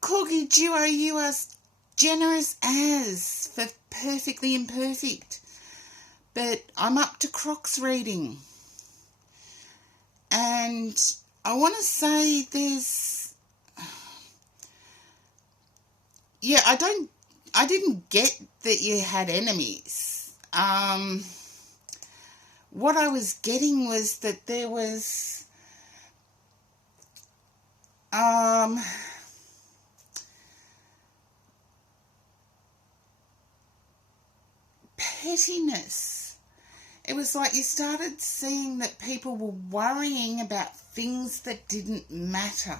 Corgi Duo, you are generous as for perfectly imperfect. But I'm up to Crocs reading. And I want to say I didn't get that you had enemies. What I was getting was that there was, pettiness. It was like you started seeing that people were worrying about things that didn't matter.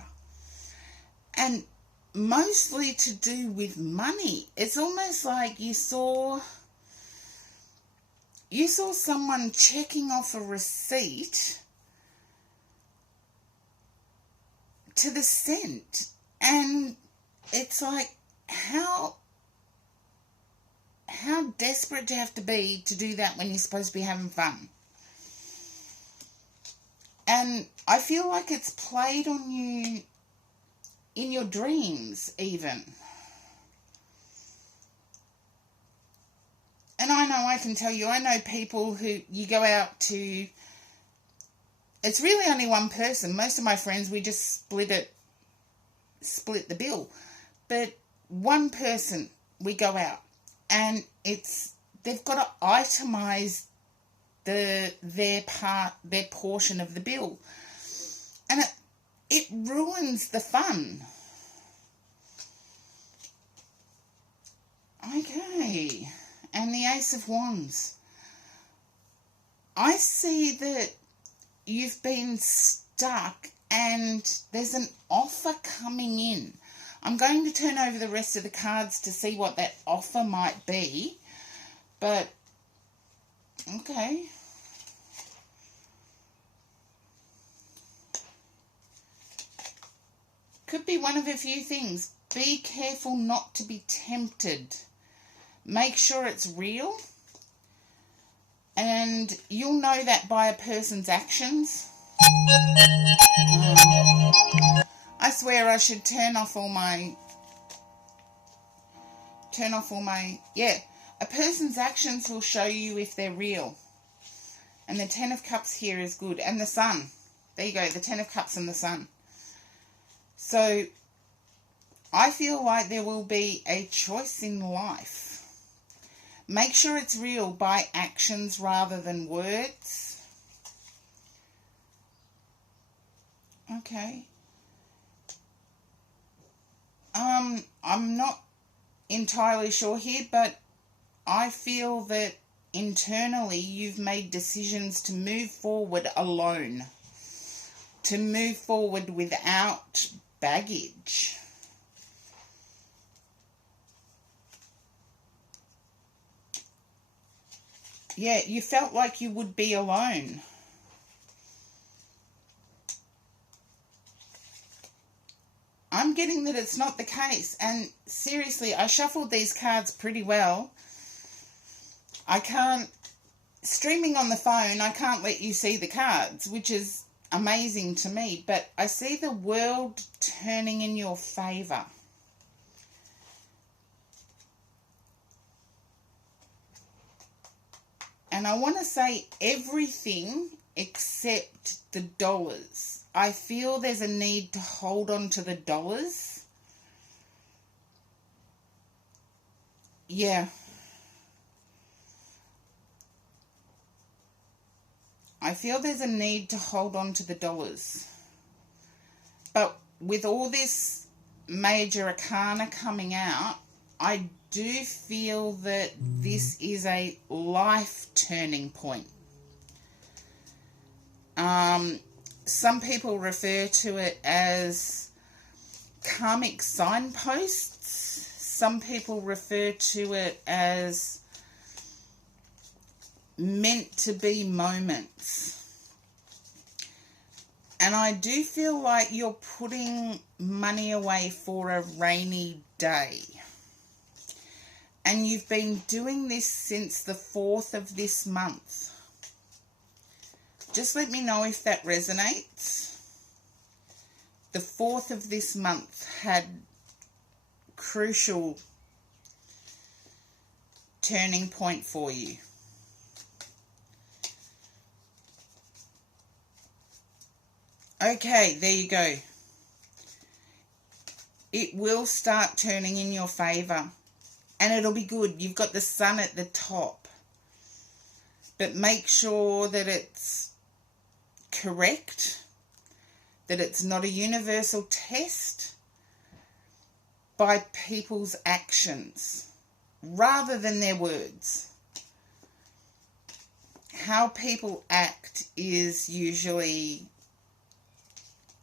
And mostly to do with money. It's almost like you saw someone checking off a receipt to the cent. And it's like, how desperate do you have to be to do that when you're supposed to be having fun? And I feel like it's played on you in your dreams even. And I know, I can tell you, I know people who you go out to, it's really only one person. Most of my friends, we just split the bill. But one person, we go out, and they've got to itemize their portion of the bill. And it ruins the fun. Okay. And the Ace of Wands. I see that you've been stuck and there's an offer coming in. I'm going to turn over the rest of the cards to see what that offer might be. But, okay. Could be one of a few things. Be careful not to be tempted. Make sure it's real. And you'll know that by a person's actions. I swear I should turn off all my... Yeah. A person's actions will show you if they're real. And the Ten of Cups here is good. And the Sun. There you go. The Ten of Cups and the Sun. So, I feel like there will be a choice in life. Make sure it's real by actions rather than words. Okay. I'm not entirely sure here, but I feel that internally you've made decisions to move forward alone. To move forward without baggage. Yeah, you felt like you would be alone. I'm getting that it's not the case. And seriously, I shuffled these cards pretty well. Streaming on the phone, I can't let you see the cards, which is amazing to me. But I see the world turning in your favour. And I want to say everything except the dollars. I feel there's a need to hold on to the dollars. Yeah. I feel there's a need to hold on to the dollars. But with all this major arcana coming out, I do feel that this is a life turning point. Some people refer to it as karmic signposts. Some people refer to it as meant to be moments. And I do feel like you're putting money away for a rainy day. And you've been doing this since the 4th of this month. Just let me know if that resonates. The 4th of this month had crucial turning point for you. Okay, there you go. It will start turning in your favour, and it'll be good. You've got the sun at the top, but make sure that it's correct, that it's not a universal test by people's actions rather than their words. How people act is usually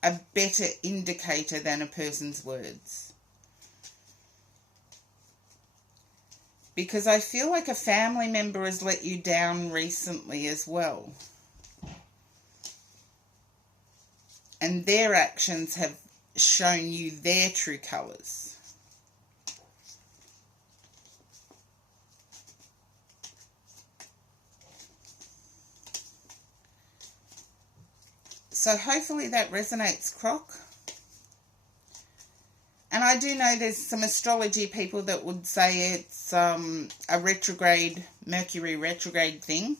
a better indicator than a person's words. Because I feel like a family member has let you down recently as well. And their actions have shown you their true colours. So hopefully that resonates, Croc. And I do know there's some astrology people that would say it's a retrograde, Mercury retrograde thing.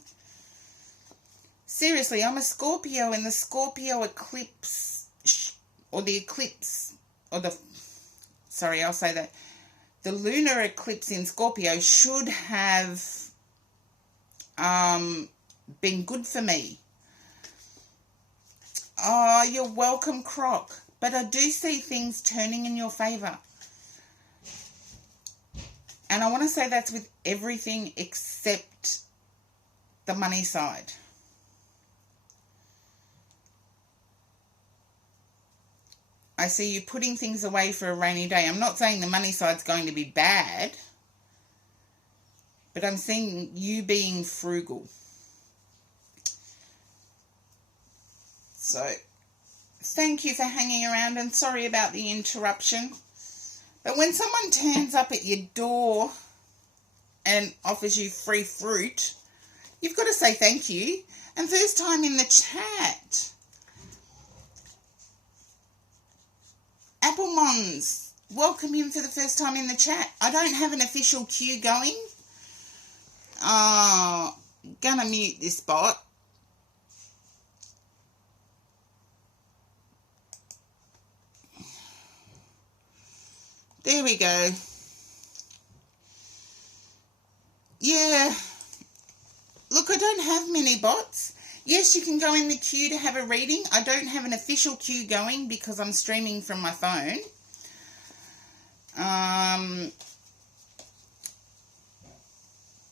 Seriously, I'm a Scorpio, and the Scorpio eclipse, or the eclipse, or the, sorry, I'll say that. The lunar eclipse in Scorpio should have been good for me. Oh, you're welcome, Croc. But I do see things turning in your favour. And I want to say that's with everything except the money side. I see you putting things away for a rainy day. I'm not saying the money side's going to be bad, but I'm seeing you being frugal. So, thank you for hanging around, and sorry about the interruption. But when someone turns up at your door and offers you free fruit, you've got to say thank you. And first time in the chat. Applemons, welcome in for the first time in the chat. I don't have an official queue going. Gonna mute this bot. There we go. Yeah. Look, I don't have many bots. Yes, you can go in the queue to have a reading. I don't have an official queue going because I'm streaming from my phone.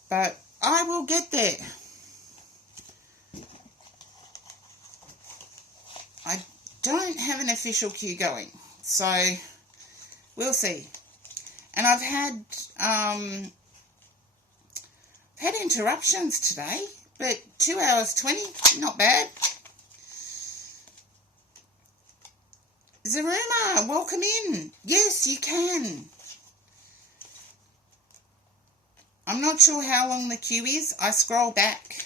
But I will get there. I don't have an official queue going. So we'll see. And I've had interruptions today, but 2 hours 20, not bad. Zaruma, welcome in. Yes, you can. I'm not sure how long the queue is. I scroll back.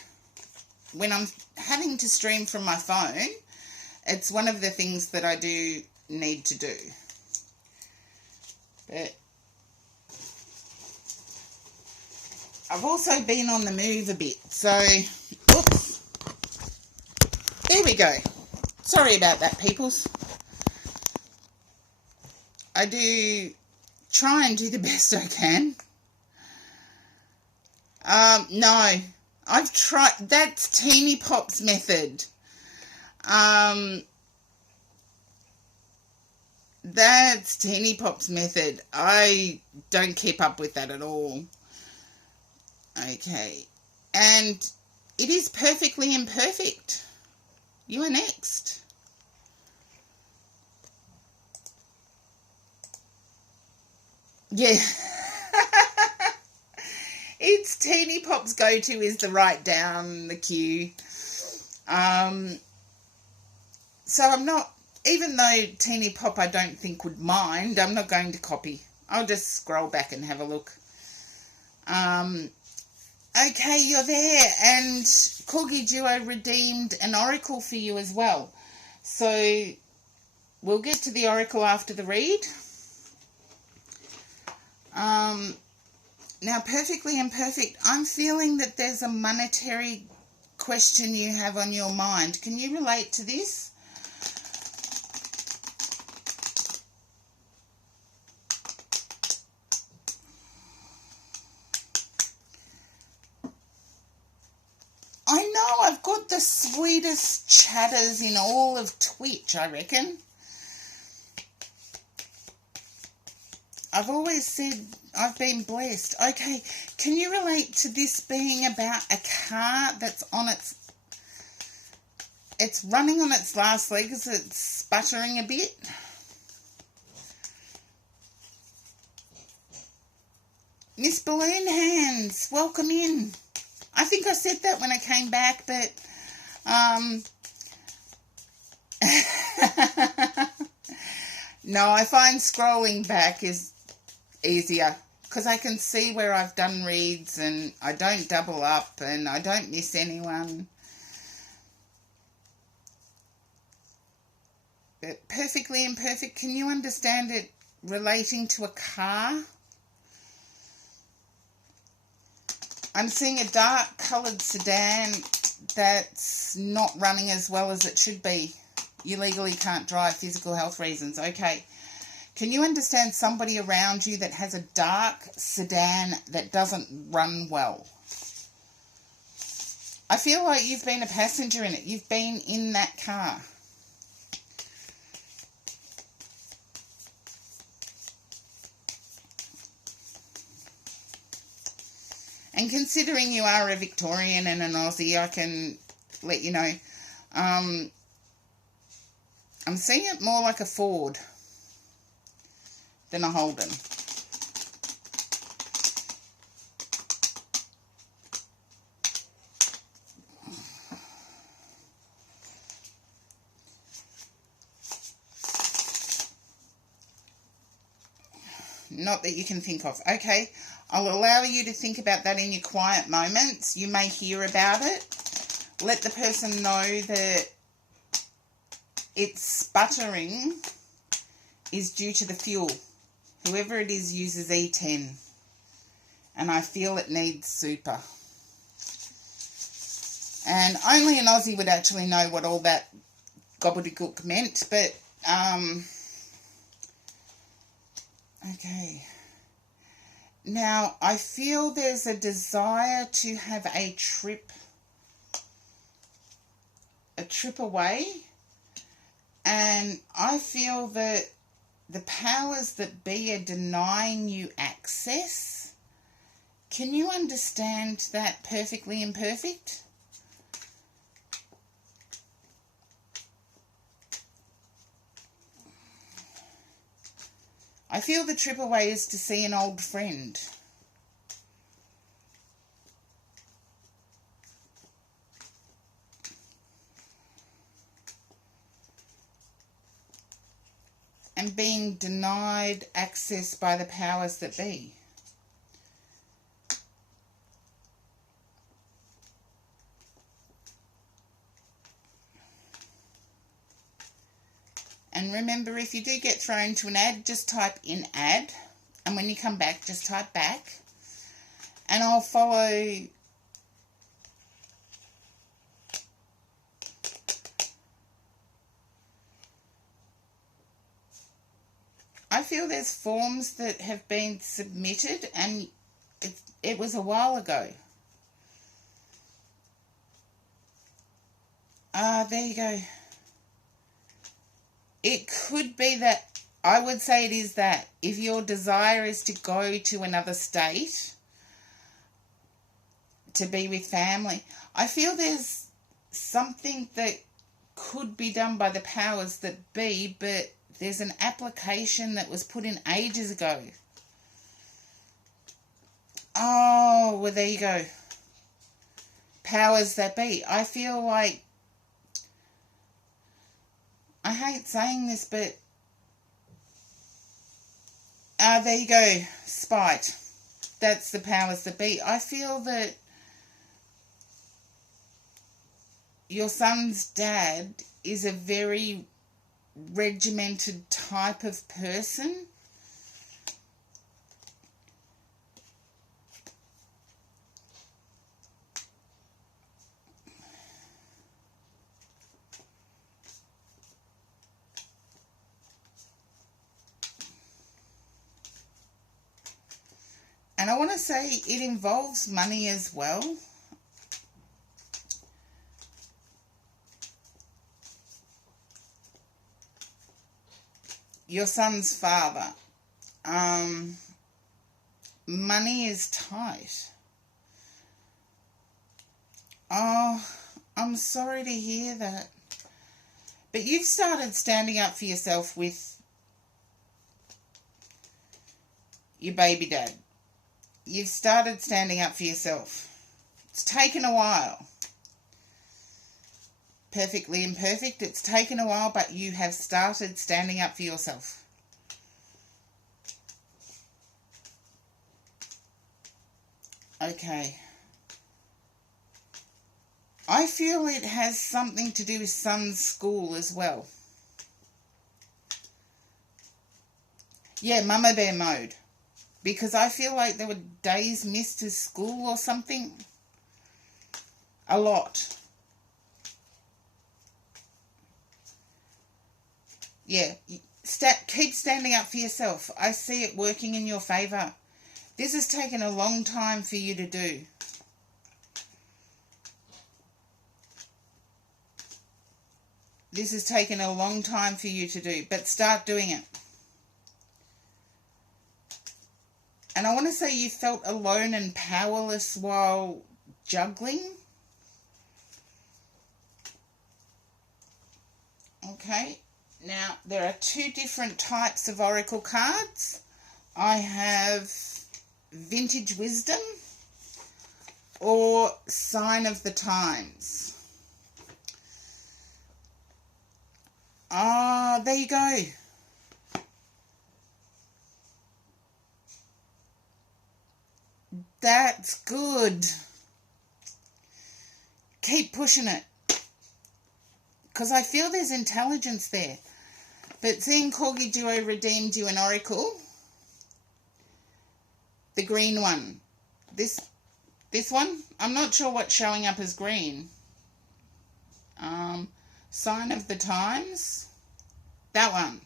When I'm having to stream from my phone, it's one of the things that I do need to do. But I've also been on the move a bit, so, oops, there we go. Sorry about that, peoples. I do try and do the best I can. No, I've tried, that's Teeny Pop's method. That's Teeny Pop's method. I don't keep up with that at all. Okay. And it is perfectly imperfect. You are next. Yeah. It's Teeny Pop's go-to is to write down the queue. So I'm not, even though Teeny Pop I don't think would mind, I'm not going to copy. I'll just scroll back and have a look. Okay, you're there, and Corgi Duo redeemed an oracle for you as well. So we'll get to the oracle after the read. Now, perfectly imperfect, I'm feeling that there's a monetary question you have on your mind. Can you relate to this? I know I've got the sweetest chatters in all of Twitch, I reckon. I've always said I've been blessed. Okay, can you relate to this being about a car that's on it's running on its last legs, it's sputtering a bit? Miss Balloon Hands, welcome in. I think I said that when I came back, but no, I find scrolling back is easier because I can see where I've done reads and I don't double up and I don't miss anyone. But perfectly imperfect, can you understand it relating to a car? I'm seeing a dark coloured sedan that's not running as well as it should be. You legally can't drive, physical health reasons. Okay. Can you understand somebody around you that has a dark sedan that doesn't run well? I feel like you've been a passenger in it. You've been in that car. And considering you are a Victorian and an Aussie, I can let you know. I'm seeing it more like a Ford than a Holden. Not that you can think of. Okay, I'll allow you to think about that in your quiet moments. You may hear about it. Let the person know that its sputtering is due to the fuel. Whoever it is uses E10. And I feel it needs super. And only an Aussie would actually know what all that gobbledygook meant. But, okay. Now, I feel there's a desire to have a trip away. And I feel that the powers that be are denying you access. Can you understand that perfectly imperfect? I feel the trip away is to see an old friend. And being denied access by the powers that be. And remember, if you do get thrown to an ad, just type in ad. And when you come back, just type back. And I'll follow I feel there's forms that have been submitted and it was a while ago. There you go. It could be that, I would say it is that, if your desire is to go to another state to be with family, I feel there's something that could be done by the powers that be, but there's an application that was put in ages ago. Oh, well, there you go. Powers that be. I feel like, I hate saying this, but there you go. Spite. That's the powers that be. I feel that your son's dad is a very regimented type of person. And I want to say it involves money as well. Your son's father. Money is tight. Oh, I'm sorry to hear that. But you've started standing up for yourself with your baby dad. You've started standing up for yourself. It's taken a while. Perfectly imperfect. It's taken a while, but you have started standing up for yourself. Okay. I feel it has something to do with son's school as well. Yeah, mama bear mode. Because I feel like there were days missed to school or something. A lot. Yeah, keep standing up for yourself. I see it working in your favour. This has taken a long time for you to do. This has taken a long time for you to do, but start doing it. And I want to say you felt alone and powerless while juggling. Okay, now there are two different types of oracle cards. I have Vintage Wisdom or Sign of the Times. Ah, there you go. That's good. Keep pushing it. Because I feel there's intelligence there. But seeing Corgi Duo redeemed you an oracle. The green one. This one? I'm not sure what's showing up as green. Sign of the Times. That one.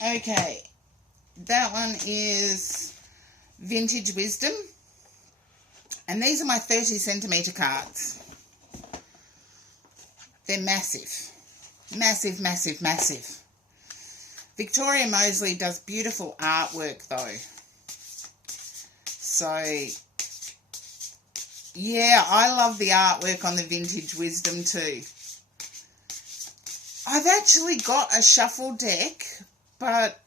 Okay. That one is Vintage Wisdom. And these are my 30 centimetre cards. They're massive. Massive, massive, massive. Victoria Mosley does beautiful artwork though. So, yeah, I love the artwork on the Vintage Wisdom too. I've actually got a shuffle deck, but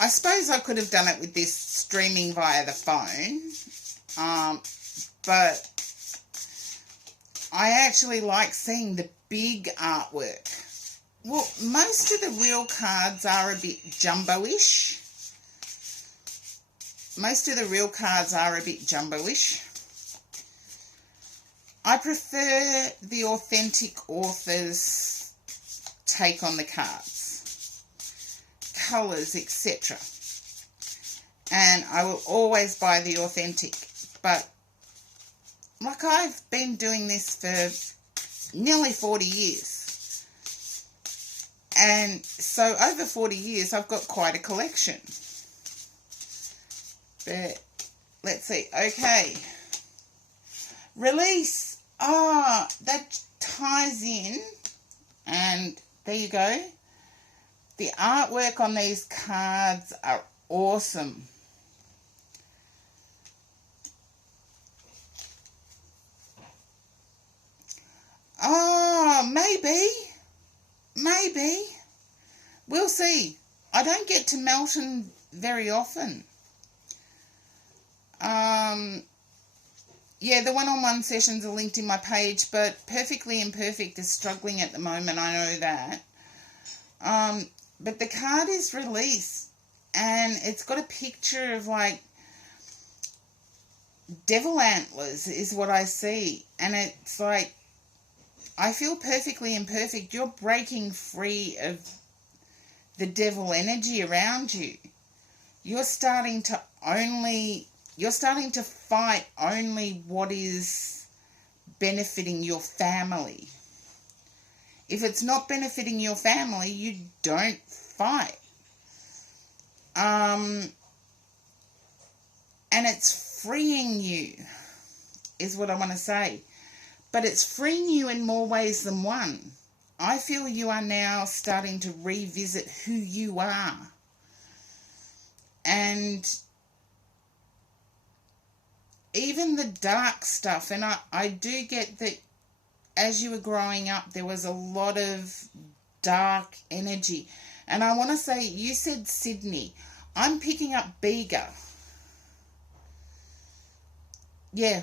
I suppose I could have done it with this streaming via the phone. But I actually like seeing the big artwork. Well, most of the real cards are a bit jumbo-ish. Most of the real cards are a bit jumbo-ish. I prefer the authentic author's take on the cards, colours, etc. And I will always buy the authentic. But, like, I've been doing this for nearly 40 years. And so over 40 years, I've got quite a collection. But let's see. Okay. Release. Ah, that ties in. And there you go. The artwork on these cards are awesome. Oh, maybe. Maybe. We'll see. I don't get to Melton very often. Yeah, the one-on-one sessions are linked in my page, but Perfectly Imperfect is struggling at the moment, I know that. But the card is Release, and it's got a picture of, like, devil antlers is what I see. And it's like, I feel perfectly imperfect. You're breaking free of the devil energy around you. You're starting to fight only what is benefiting your family. If it's not benefiting your family, you don't fight. And it's freeing you, is what I want to say. But it's freeing you in more ways than one. I feel you are now starting to revisit who you are. And even the dark stuff, and I do get that as you were growing up, there was a lot of dark energy. And I want to say, you said Sydney. I'm picking up Bega. Yeah.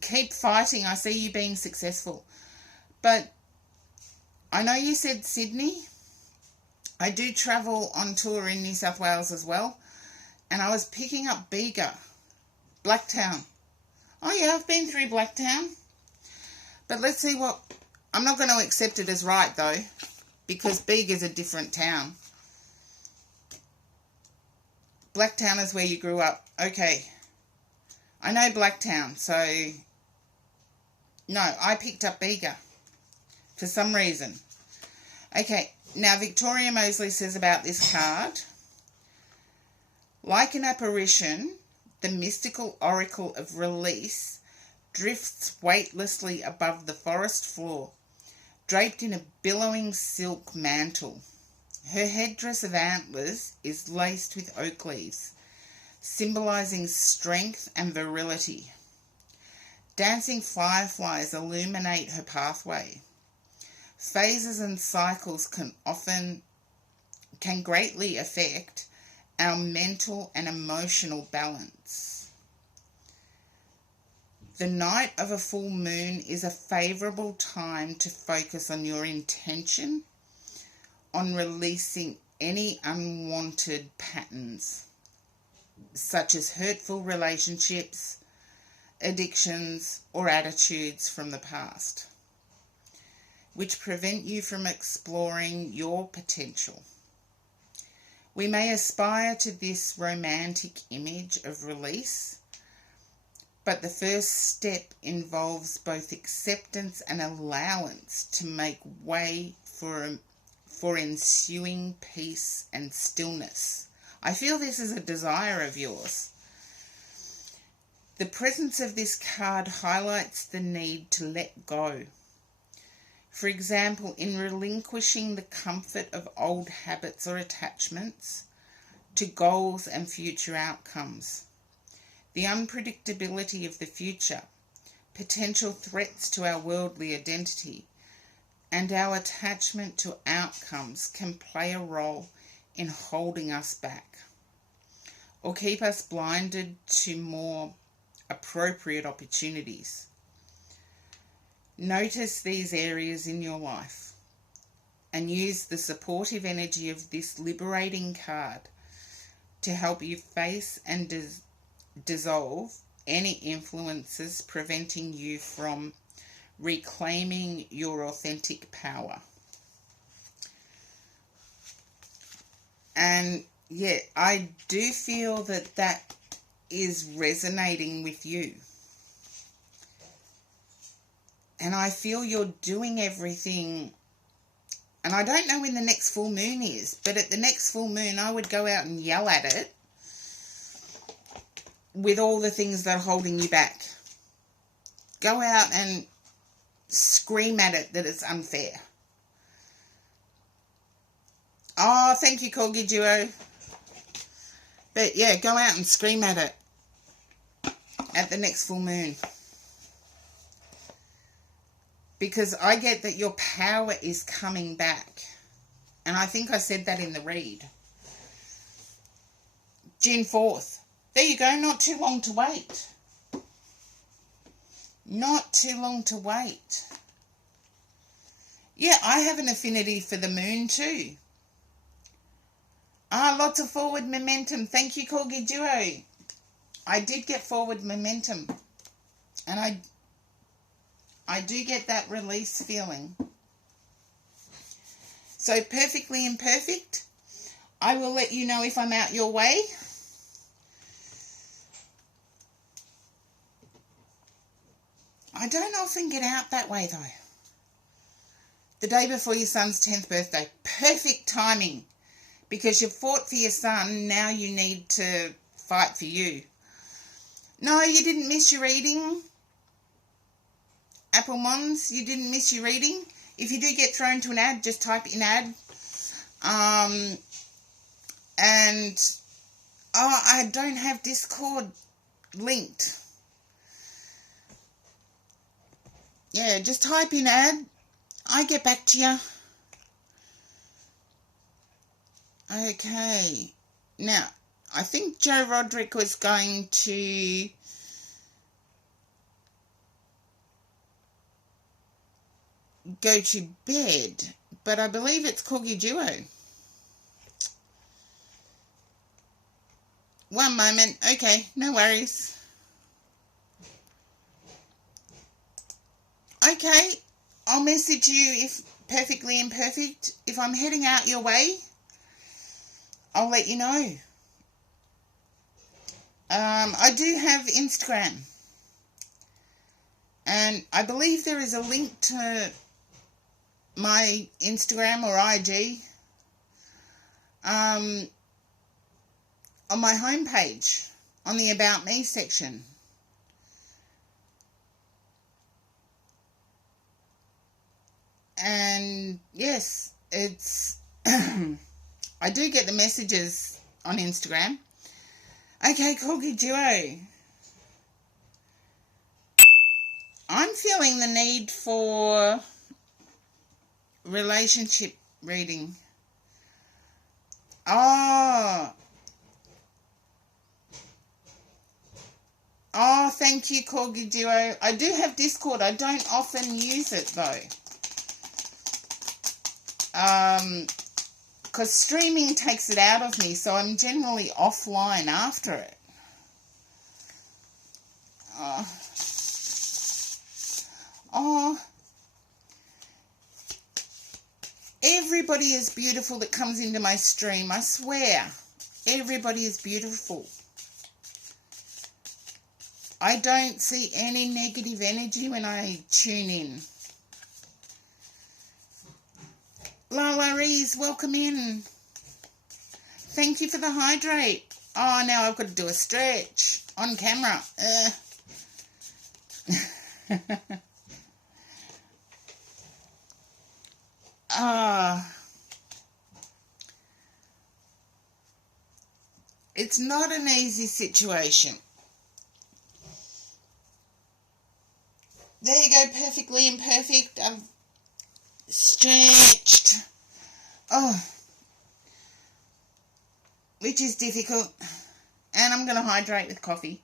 Keep fighting. I see you being successful. But I know you said Sydney. I do travel on tour in New South Wales as well. And I was picking up Bega. Blacktown. Oh yeah, I've been through Blacktown. But let's see what... I'm not going to accept it as right though, because Bega's a different town. Blacktown is where you grew up. Okay. I know Blacktown, so... No, I picked up Bega. For some reason. Okay, now Victoria Mosley says about this card. Like an apparition, the mystical oracle of release drifts weightlessly above the forest floor, draped in a billowing silk mantle. Her headdress of antlers is laced with oak leaves, symbolizing strength and virility. Dancing fireflies illuminate her pathway. Phases and cycles can greatly affect our mental and emotional balance. The night of a full moon is a favorable time to focus on your intention, on releasing any unwanted patterns, such as hurtful relationships, addictions, or attitudes from the past, which prevent you from exploring your potential. We may aspire to this romantic image of release, but the first step involves both acceptance and allowance to make way for ensuing peace and stillness. I feel this is a desire of yours. The presence of this card highlights the need to let go. For example, in relinquishing the comfort of old habits or attachments to goals and future outcomes. The unpredictability of the future, potential threats to our worldly identity, and our attachment to outcomes can play a role in holding us back or keep us blinded to more appropriate opportunities. Notice these areas in your life and use the supportive energy of this liberating card to help you face and dissolve any influences preventing you from reclaiming your authentic power. And yeah, I do feel that that is resonating with you. And I feel you're doing everything. And I don't know when the next full moon is, but at the next full moon, I would go out and yell at it with all the things that are holding you back. Go out and scream at it that it's unfair. Oh, thank you, Corgi Duo. But yeah, go out and scream at it at the next full moon. Because I get that your power is coming back. And I think I said that in the read. June 4th. There you go, not too long to wait. Not too long to wait. Yeah, I have an affinity for the moon too. Lots of forward momentum. Thank you, Corgi Duo. I did get forward momentum. And I do get that release feeling. So perfectly imperfect. I will let you know if I'm out your way. I don't often get out that way though. The day before your son's 10th birthday. Perfect timing. because you fought for your son, now you need to fight for you. No, you didn't miss your reading. Apple Mons, you didn't miss your reading. If you do get thrown to an ad, just type in ad. I don't have Discord linked. Yeah, just type in ad. I get back to you. Okay. Now, I think Joe Roderick was going to go to bed, but I believe it's Corgi Duo. One moment. Okay, no worries. Okay, I'll message you if perfectly imperfect. If I'm heading out your way, I'll let you know. I do have Instagram. And I believe there is a link to my Instagram or IG on my homepage, on the About Me section. And yes, it's I do get the messages on Instagram. Okay, Corgi Duo. I'm feeling the need for relationship reading. Oh, thank you, Corgi Duo. I do have Discord. I don't often use it, though. Because streaming takes it out of me, so I'm generally offline after it. Everybody is beautiful that comes into my stream. I swear. Everybody is beautiful. I don't see any negative energy when I tune in. Lala Rees, welcome in. Thank you for the hydrate. Oh, now I've got to do a stretch on camera. It's not an easy situation. There you go, perfectly imperfect. I've stretched. Which is difficult. And I'm going to hydrate with coffee.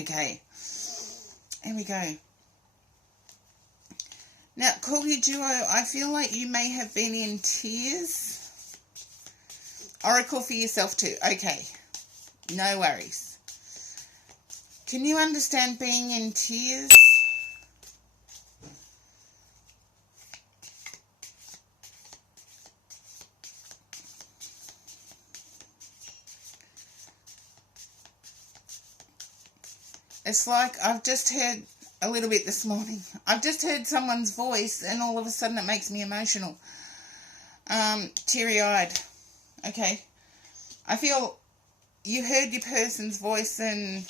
Okay. Here we go. Now, Corgi Duo, I feel like you may have been in tears. Oracle for yourself too. Okay. No worries. Can you understand being in tears? It's like I've just heard a little bit this morning. I've just heard someone's voice and all of a sudden it makes me emotional. Teary-eyed. Okay. I feel you heard your person's voice and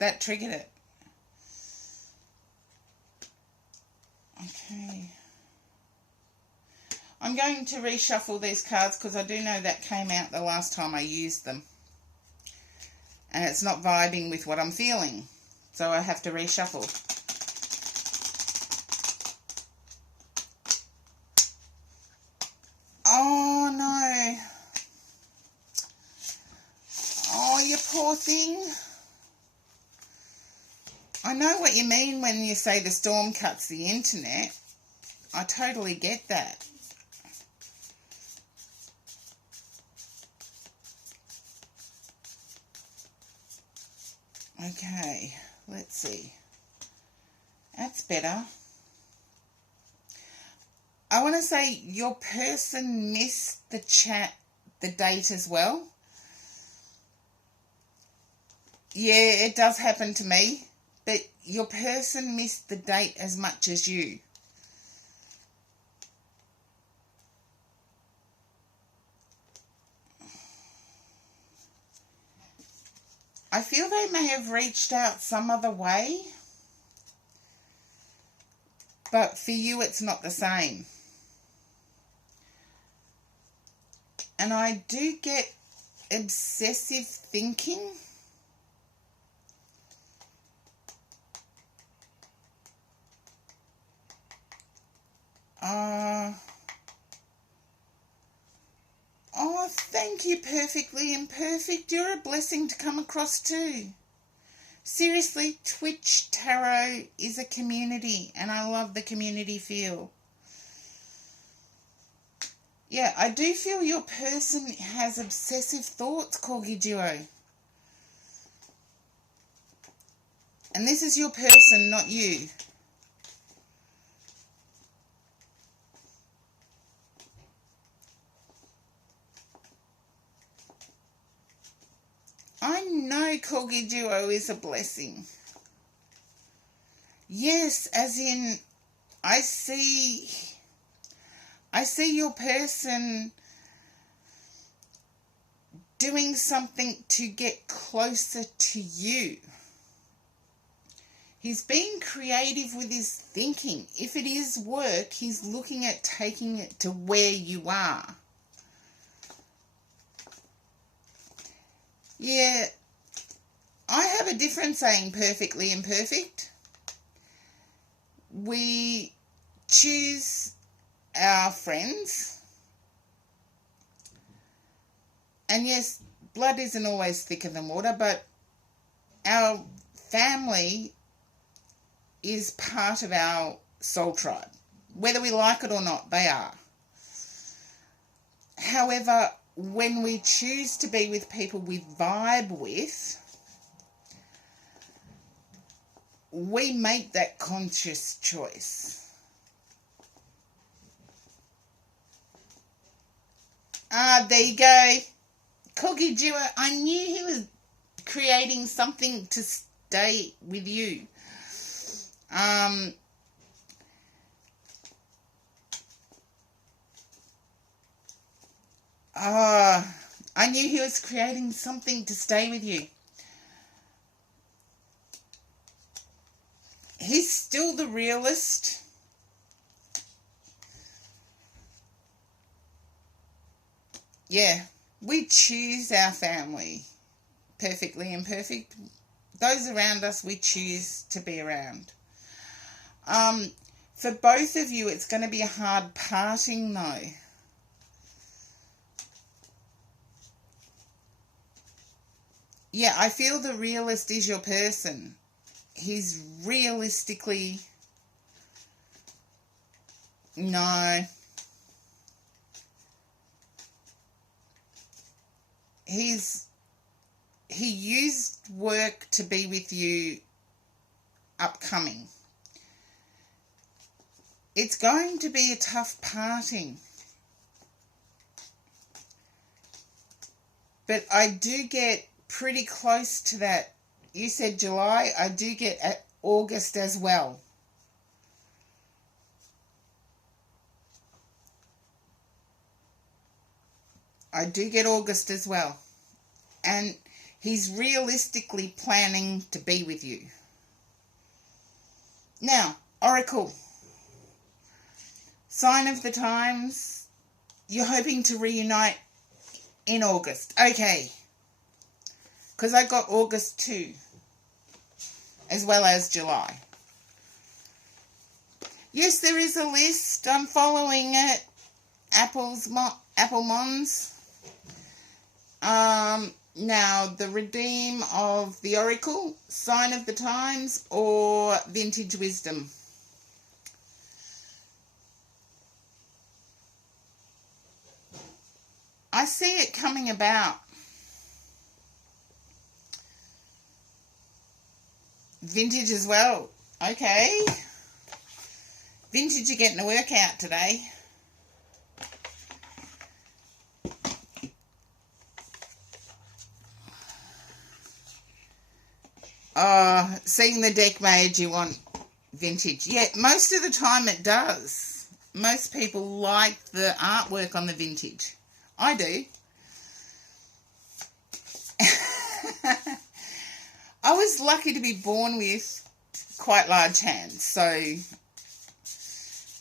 that triggered it. Okay. I'm going to reshuffle these cards because I do know that came out the last time I used them. And it's not vibing with what I'm feeling. So I have to reshuffle. Oh, no. Oh, you poor thing. I know what you mean when you say the storm cuts the internet. I totally get that. Okay, let's see. That's better. I want to say your person missed the chat, the date as well. Yeah, it does happen to me. but your person missed the date as much as you. I feel they may have reached out some other way, but for you it's not the same. And I do get obsessive thinking. Oh, thank you, Perfectly Imperfect. You're a blessing to come across too. Seriously, Twitch Tarot is a community, and I love the community feel. Yeah, I do feel your person has obsessive thoughts, Corgi Duo. And this is your person, not you. I know Corgi Duo is a blessing. Yes, as in, I see your person doing something to get closer to you. He's being creative with his thinking. If it is work, he's looking at taking it to where you are. Yeah, I have a different saying, Perfectly Imperfect. We choose our friends. And yes, blood isn't always thicker than water, but our family is part of our soul tribe. Whether we like it or not, they are. However, when we choose to be with people we vibe with, we make that conscious choice. There you go. Corgi Duo, I knew he was creating something to stay with you. I knew he was creating something to stay with you. He's still the realist. Yeah, we choose our family. Perfectly Imperfect. Those around us we choose to be around. For both of you, it's going to be a hard parting though. Yeah, I feel the realist is your person. He's realistically... No. He used work to be with you upcoming. It's going to be a tough parting. But I do get pretty close to that. You said July. I do get at August as well. I do get August as well. And he's realistically planning to be with you. Now, Oracle. Sign of the times. You're hoping to reunite in August. Okay. Because I got August too. As well as July. Yes, there is a list. I'm following it. Apple Mons. Now, the Redeem of the Oracle, Sign of the Times, or Vintage Wisdom. I see it coming about. Vintage as well. Okay. Vintage, you're getting a workout today. Seeing the deck made you want vintage. Yeah, most of the time it does. Most people like the artwork on the vintage. I do. I was lucky to be born with quite large hands, so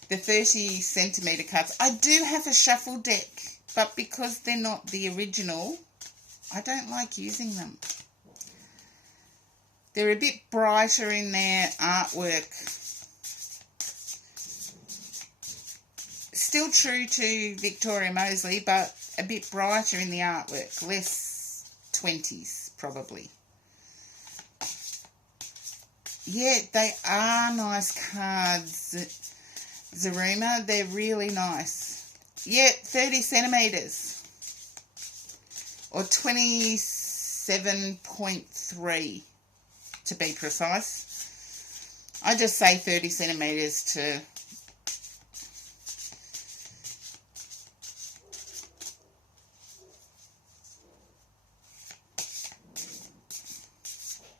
the 30 centimetre cuts. I do have a shuffle deck, but because they're not the original, I don't like using them. They're a bit brighter in their artwork. Still true to Victoria Moseley, but a bit brighter in the artwork. Less 20s, probably. Yeah, they are nice cards, Zaruma. They're really nice. Yeah, 30 centimetres. Or 27.3 to be precise. I just say 30 centimetres to...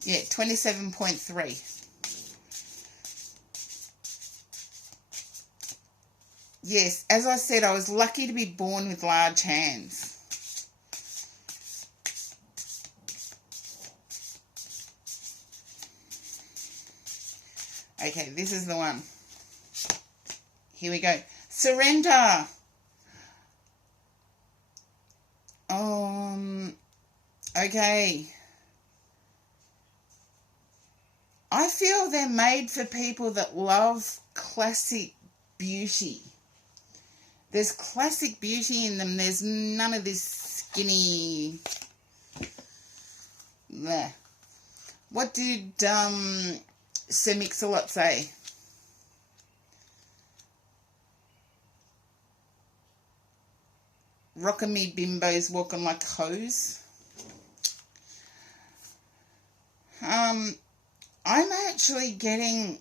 Yeah, 27.3. Yes, as I said, I was lucky to be born with large hands. Okay, this is the one. Here we go. Surrender. Okay. I feel they're made for people that love classic beauty. There's classic beauty in them. There's none of this skinny... Bleh. What did Sir Mix-a-Lot say? Rockin' me bimbos walking like hoes. I'm actually getting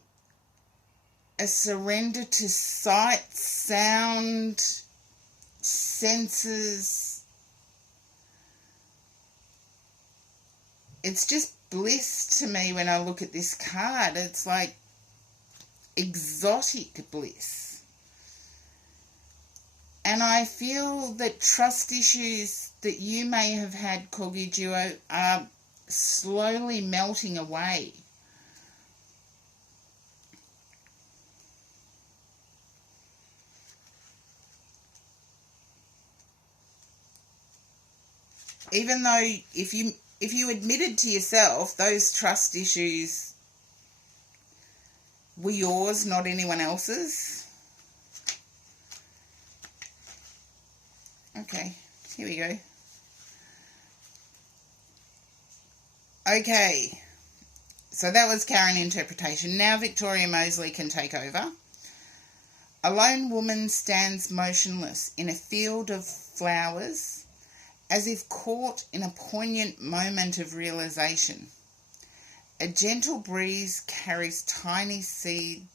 a surrender to sight, sound, senses. It's just bliss to me when I look at this card. It's like exotic bliss. And I feel that trust issues that you may have had, Corgi Duo, are slowly melting away. Even though if you admitted to yourself those trust issues were yours, not anyone else's. Okay, here we go. Okay, so that was Karen interpretation. Now Victoria Moseley can take over. A lone woman stands motionless in a field of flowers, as if caught in a poignant moment of realization. A gentle breeze carries tiny seed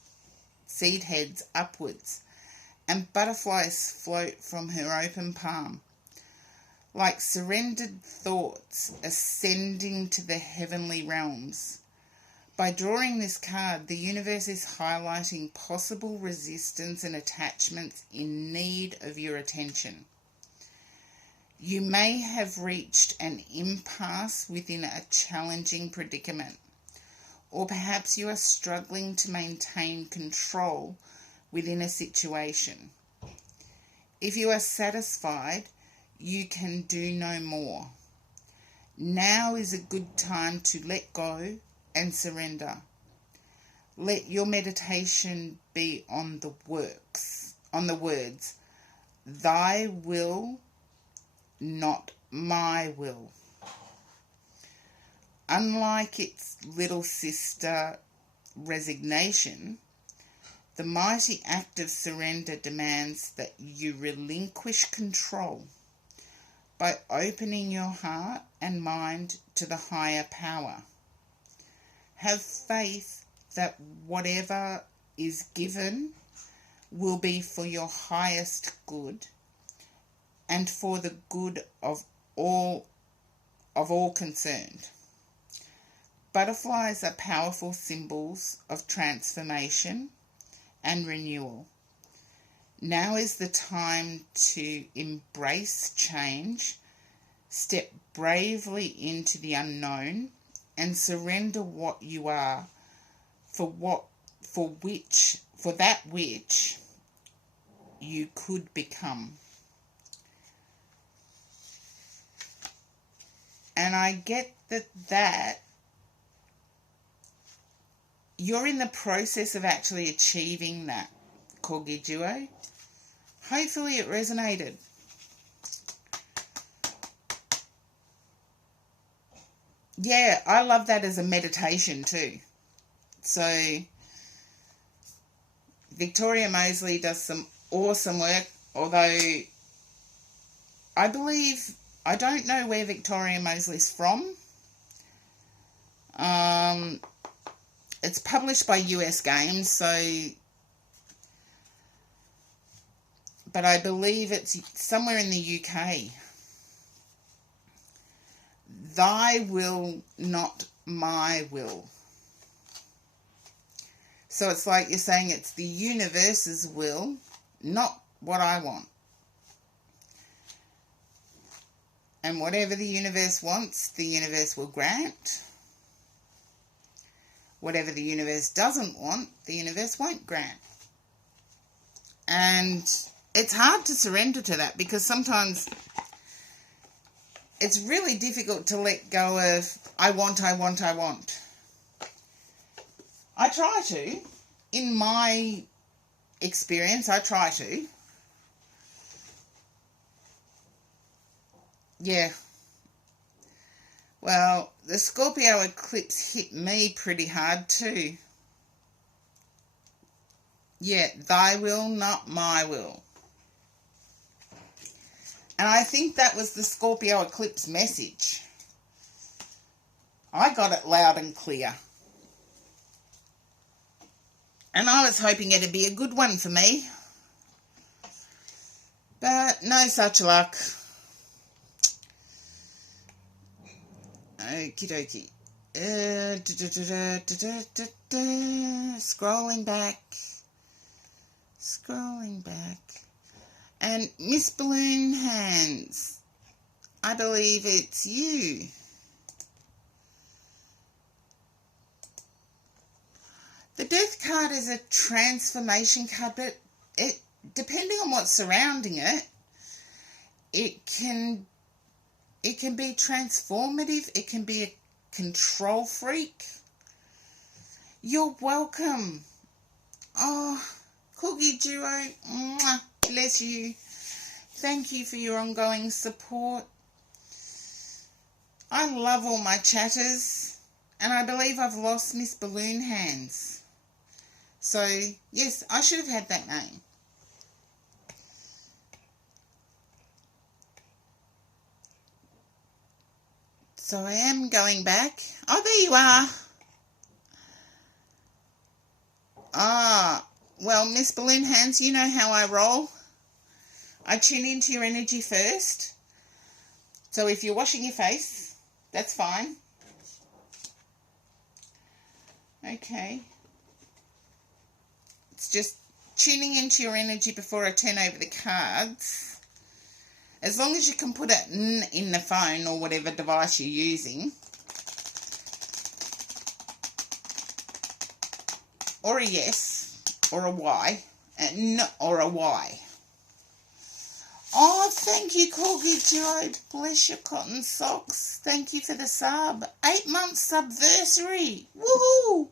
heads upwards, and butterflies float from her open palm, like surrendered thoughts ascending to the heavenly realms. By drawing this card, the universe is highlighting possible resistance and attachments in need of your attention. You may have reached an impasse within a challenging predicament, or perhaps you are struggling to maintain control within a situation. If you are satisfied, you can do no more. Now is a good time to let go and surrender. Let your meditation be on the words, "Thy will, not my will." Unlike its little sister, resignation, the mighty act of surrender demands that you relinquish control by opening your heart and mind to the higher power. Have faith that whatever is given will be for your highest good and for the good of all concerned. Butterflies are powerful symbols of transformation and renewal. Now is the time to embrace change, step bravely into the unknown, and surrender what you are for that which you could become. And I get that you're in the process of actually achieving that, Corgi Duo. Hopefully it resonated. Yeah, I love that as a meditation too. So Victoria Moseley does some awesome work, although I don't know where Victoria Moseley's from. It's published by US Games, but I believe it's somewhere in the UK. Thy will, not my will. So it's like you're saying it's the universe's will, not what I want. And whatever the universe wants, the universe will grant. Whatever the universe doesn't want, the universe won't grant. And it's hard to surrender to that, because sometimes it's really difficult to let go of I want. I try to. In my experience, I try to. Yeah. Well, the Scorpio eclipse hit me pretty hard too. Yeah, thy will, not my will. And I think that was the Scorpio eclipse message. I got it loud and clear. And I was hoping it'd be a good one for me. But no such luck. Okie dokie. Scrolling back. And Miss Balloon Hands, I believe it's you. The Death card is a transformation card, but it, depending on what's surrounding it, it can be transformative. It can be a control freak. You're welcome. Oh, Corgi Duo, mwah, bless you. Thank you for your ongoing support. I love all my chatters, and I believe I've lost Miss Balloon Hands. So, yes, I should have had that name. So I am going back. Oh, there you are. Ah, well, Miss Balloon Hands, you know how I roll. I tune into your energy first. So if you're washing your face, that's fine. Okay. It's just tuning into your energy before I turn over the cards. As long as you can put it in the phone or whatever device you're using. Or a yes. Or a Y. Or a Y. Oh, thank you, Corgi Joe. Bless your cotton socks. Thank you for the sub. 8 months subversary. Woohoo!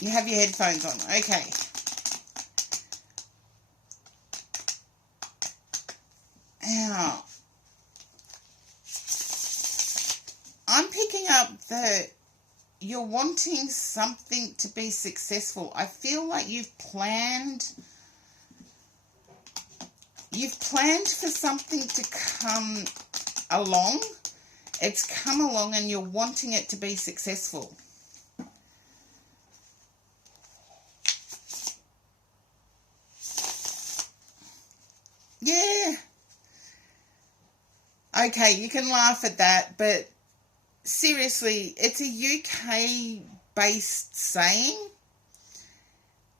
You have your headphones on. Okay. Now, I'm picking up that you're wanting something to be successful. I feel like you've planned for something to come along. It's come along and you're wanting it to be successful. Yeah. Okay, you can laugh at that, but seriously, it's a UK-based saying.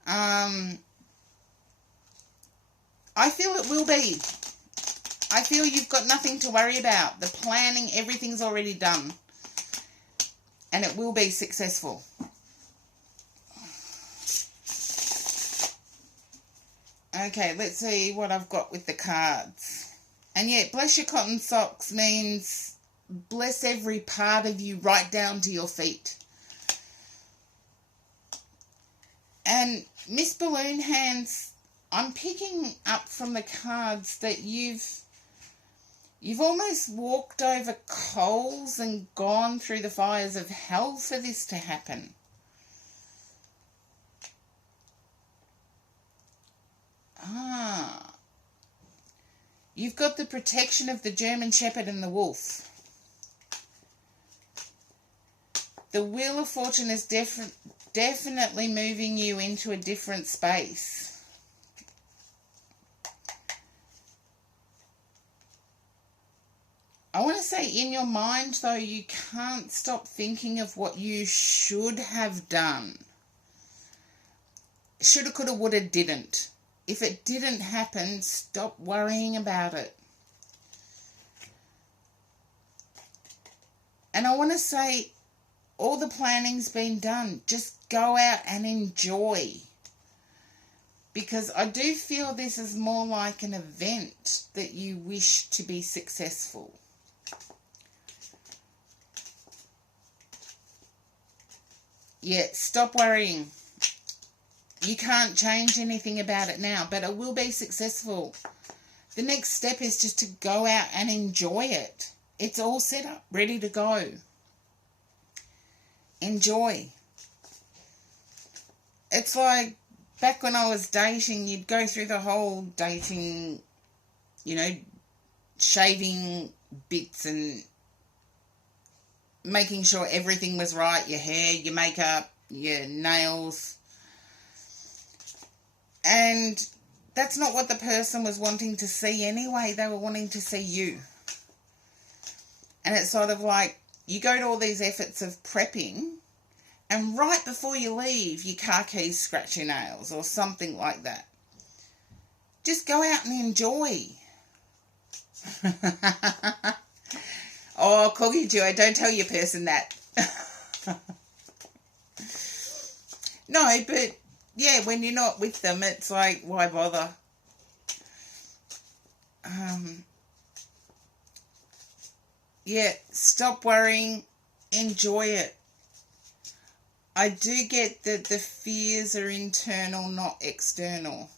I feel it will be. I feel you've got nothing to worry about. The planning, everything's already done. And it will be successful. Okay, let's see what I've got with the cards. And yet, bless your cotton socks means bless every part of you right down to your feet. And Miss Balloon Hands, I'm picking up from the cards that you've almost walked over coals and gone through the fires of hell for this to happen. You've got the protection of the German Shepherd and the wolf. The Wheel of Fortune is definitely moving you into a different space. I want to say in your mind, though, you can't stop thinking of what you should have done. Shoulda, coulda, woulda, didn't. If it didn't happen, stop worrying about it. And I want to say, all the planning's been done. Just go out and enjoy. Because I do feel this is more like an event that you wish to be successful. Yeah, stop worrying. You can't change anything about it now, but it will be successful. The next step is just to go out and enjoy it. It's all set up, ready to go. Enjoy. It's like back when I was dating, you'd go through the whole dating, shaving bits and making sure everything was right, your hair, your makeup, your nails. And that's not what the person was wanting to see anyway. They were wanting to see you. And it's sort of like you go to all these efforts of prepping, and right before you leave, your car keys scratch your nails or something like that. Just go out and enjoy. Oh, Corgi Duo, don't tell your person that. No, but yeah, when you're not with them, it's like, why bother? Yeah, stop worrying, enjoy it. I do get that the fears are internal, not external.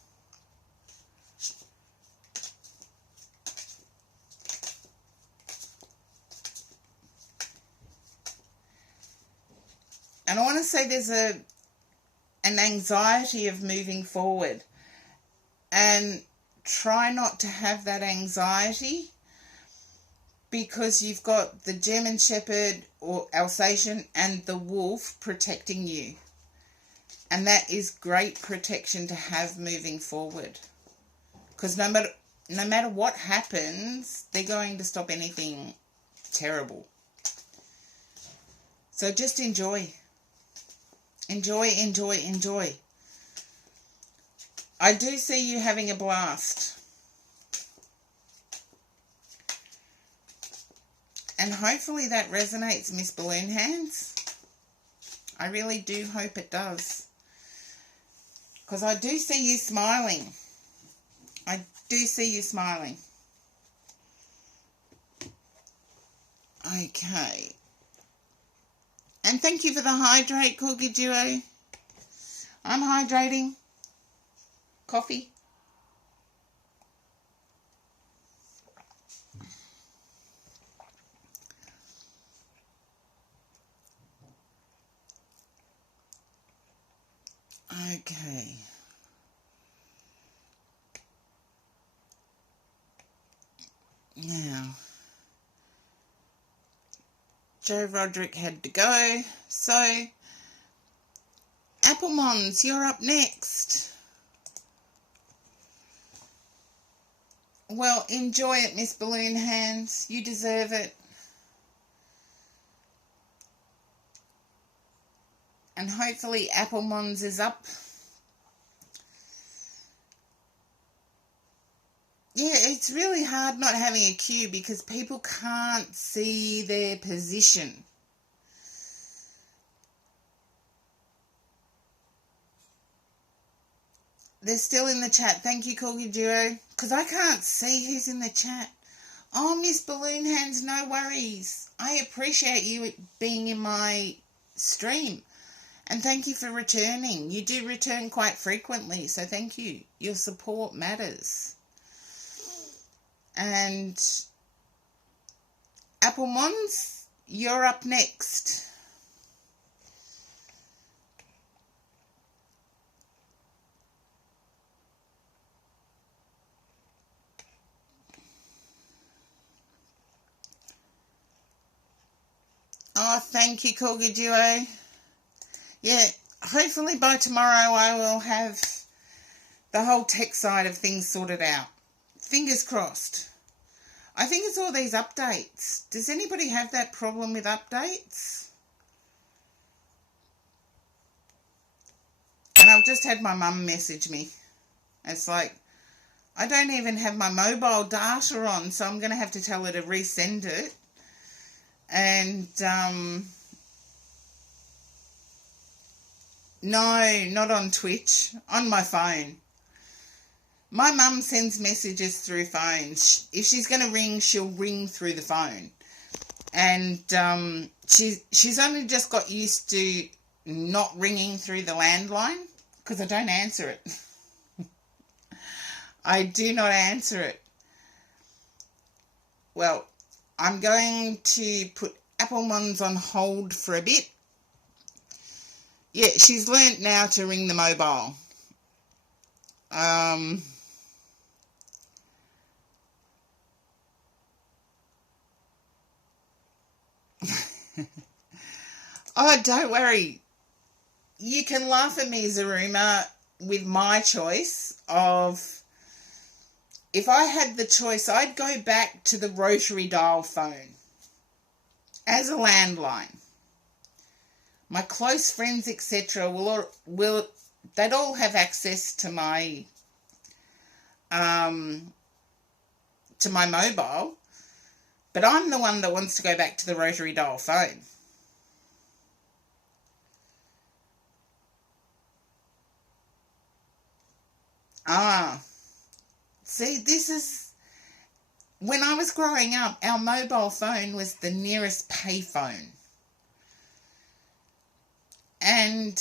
And I want to say there's an anxiety of moving forward. And try not to have that anxiety, because you've got the German Shepherd or Alsatian and the wolf protecting you. And that is great protection to have moving forward. Because no matter what happens, they're going to stop anything terrible. So just enjoy. Enjoy, enjoy, enjoy. I do see you having a blast. And hopefully that resonates, Miss Balloon Hands. I really do hope it does. Because I do see you smiling. I do see you smiling. Okay. And thank you for the hydrate, Corgi Duo. I'm hydrating. Coffee. Okay. Now, Joe Roderick had to go, so Applemons, you're up next. Well, enjoy it, Miss Balloon Hands. You deserve it. And hopefully Applemons is up. Yeah, it's really hard not having a queue because people can't see their position. They're still in the chat. Thank you, Corgi Duo. Because I can't see who's in the chat. Oh, Miss Balloon Hands, no worries. I appreciate you being in my stream. And thank you for returning. You do return quite frequently, so thank you. Your support matters. And Applemons, you're up next. Oh, thank you, Corgi Duo. Yeah, hopefully by tomorrow I will have the whole tech side of things sorted out. Fingers crossed. I think it's all these updates. Does anybody have that problem with updates? And I've just had my mum message me. It's like, I don't even have my mobile data on, so I'm going to have to tell her to resend it. And, no, not on Twitch, on my phone. My mum sends messages through phones. If she's going to ring, she'll ring through the phone. And she's only just got used to not ringing through the landline because I don't answer it. I do not answer it. Well, I'm going to put Applemons on hold for a bit. Yeah, she's learnt now to ring the mobile. Oh, don't worry. You can laugh at me, Zaruma, with my choice of... If I had the choice, I'd go back to the rotary dial phone as a landline. My close friends, etc., will they'd all have access to my mobile, but I'm the one that wants to go back to the rotary dial phone. See, this is... When I was growing up, our mobile phone was the nearest payphone. And,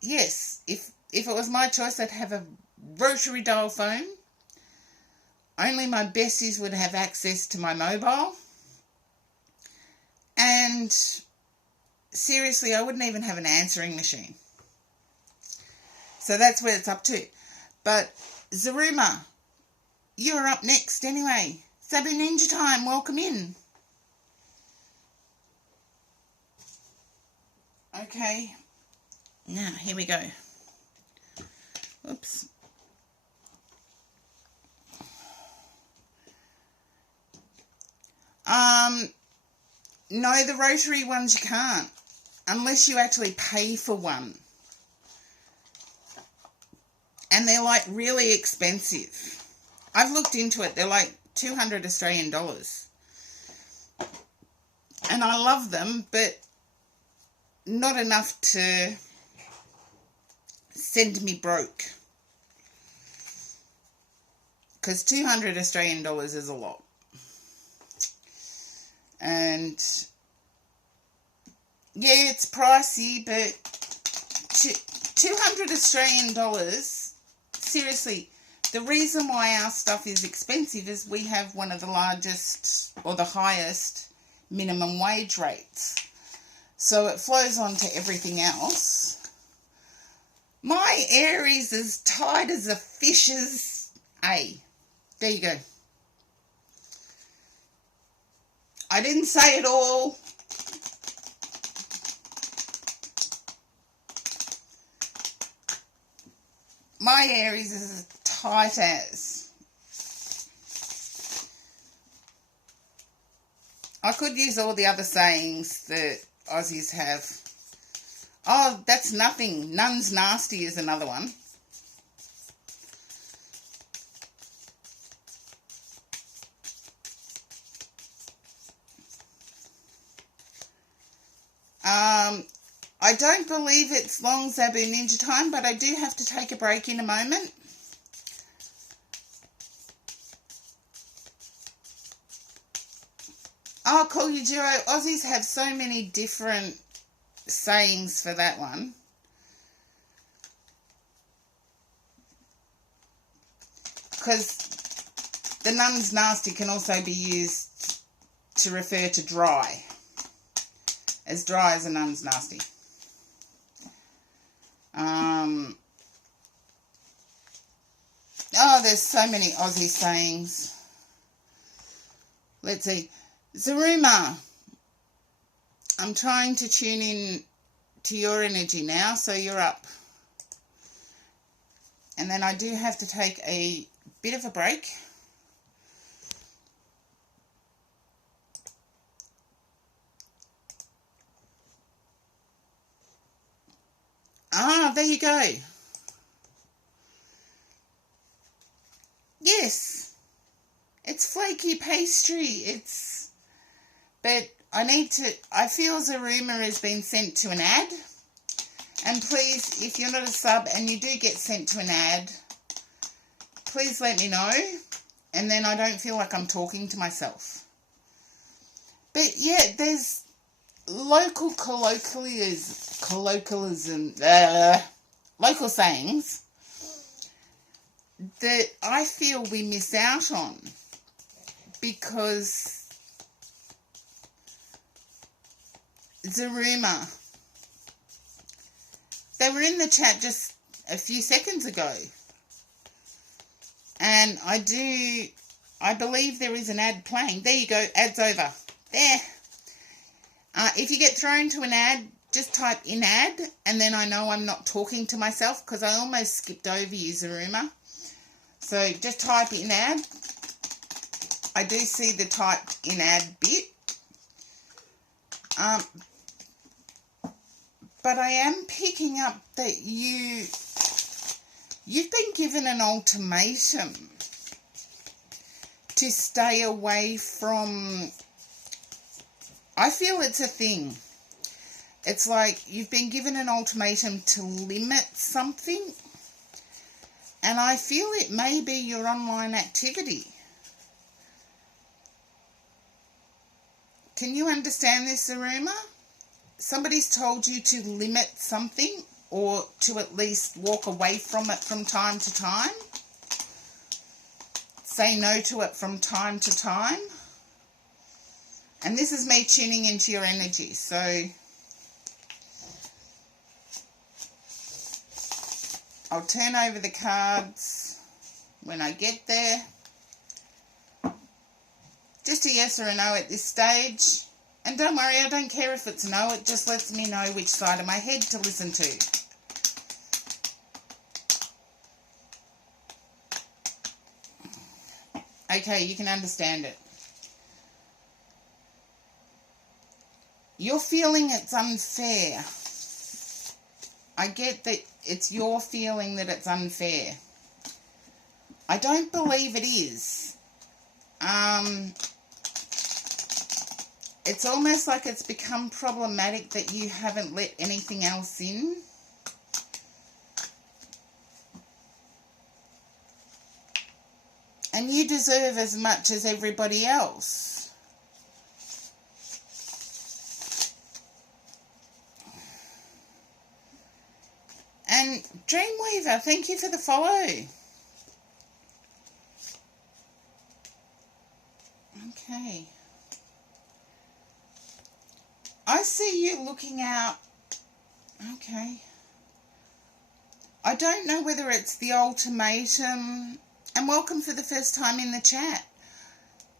yes, if it was my choice, I'd have a rotary dial phone. Only my besties would have access to my mobile. And, seriously, I wouldn't even have an answering machine. So that's where it's up to. But, Zaruma, you're up next anyway. Sabu Ninja time, welcome in. Okay, now here we go. Oops. No, the rotary ones you can't, unless you actually pay for one. And they're like really expensive. I've looked into it. They're like 200 Australian dollars. And I love them, but not enough to send me broke. Because 200 Australian dollars is a lot. And yeah, it's pricey, but 200 Australian dollars, seriously, the reason why our stuff is expensive is we have one of the largest or the highest minimum wage rates. So it flows on to everything else. My Aries is tight as a fish's A. There you go. I didn't say it all. My Aries is as tight as. I could use all the other sayings that Aussies have. Oh, that's nothing. None's nasty is another one. I don't believe it's long Zabu Ninja time, but I do have to take a break in a moment. Oh, call you Jiro. Aussies have so many different sayings for that one. Because the none's nasty can also be used to refer to dry. As dry as a none's nasty. Oh, there's so many Aussie sayings. Let's see. Zaruma, I'm trying to tune in to your energy now, so you're up. And then I do have to take a bit of a break. Ah, there you go. Yes, it's flaky pastry. But I feel Zaruma has been sent to an ad. And please, if you're not a sub and you do get sent to an ad, please let me know. And then I don't feel like I'm talking to myself. But yeah, there's local local sayings that I feel we miss out on because Zaruma, they were in the chat just a few seconds ago, and I believe there is an ad playing. There you go, ad's over. There. If you get thrown to an ad, just type in ad, and then I know I'm not talking to myself because I almost skipped over you, Zaruma. So just type in ad. I do see the type in ad bit. But I am picking up that you've been given an ultimatum to stay away from. I feel it's a thing. It's like you've been given an ultimatum to limit something. And I feel it may be your online activity. Can you understand this, Zaruma? Somebody's told you to limit something or to at least walk away from it from time to time. Say no to it from time to time. And this is me tuning into your energy. So I'll turn over the cards when I get there. Just a yes or a no at this stage. And don't worry, I don't care if it's a no. It just lets me know which side of my head to listen to. Okay, you can understand it. You're feeling it's unfair. I get that it's your feeling that it's unfair. I don't believe it is. It's almost like it's become problematic that you haven't let anything else in. And you deserve as much as everybody else. And Dreamweaver, thank you for the follow. Okay. I see you looking out. Okay. I don't know whether it's the ultimatum. And welcome for the first time in the chat.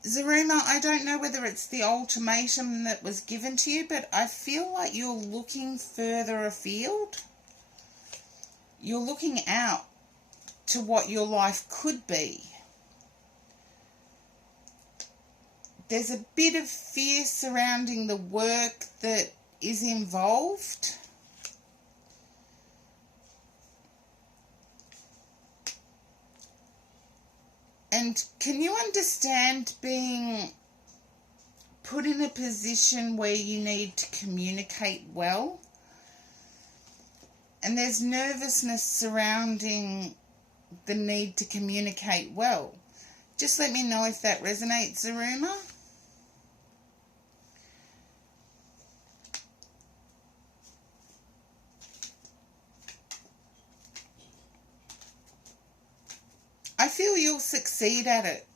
Zaruma, I don't know whether it's the ultimatum that was given to you, but I feel like you're looking further afield. You're looking out to what your life could be. there's a bit of fear surrounding the work that is involved. And can you understand being put in a position where you need to communicate well? And there's nervousness surrounding the need to communicate well. Just let me know if that resonates, Zaruma. I feel you'll succeed at it.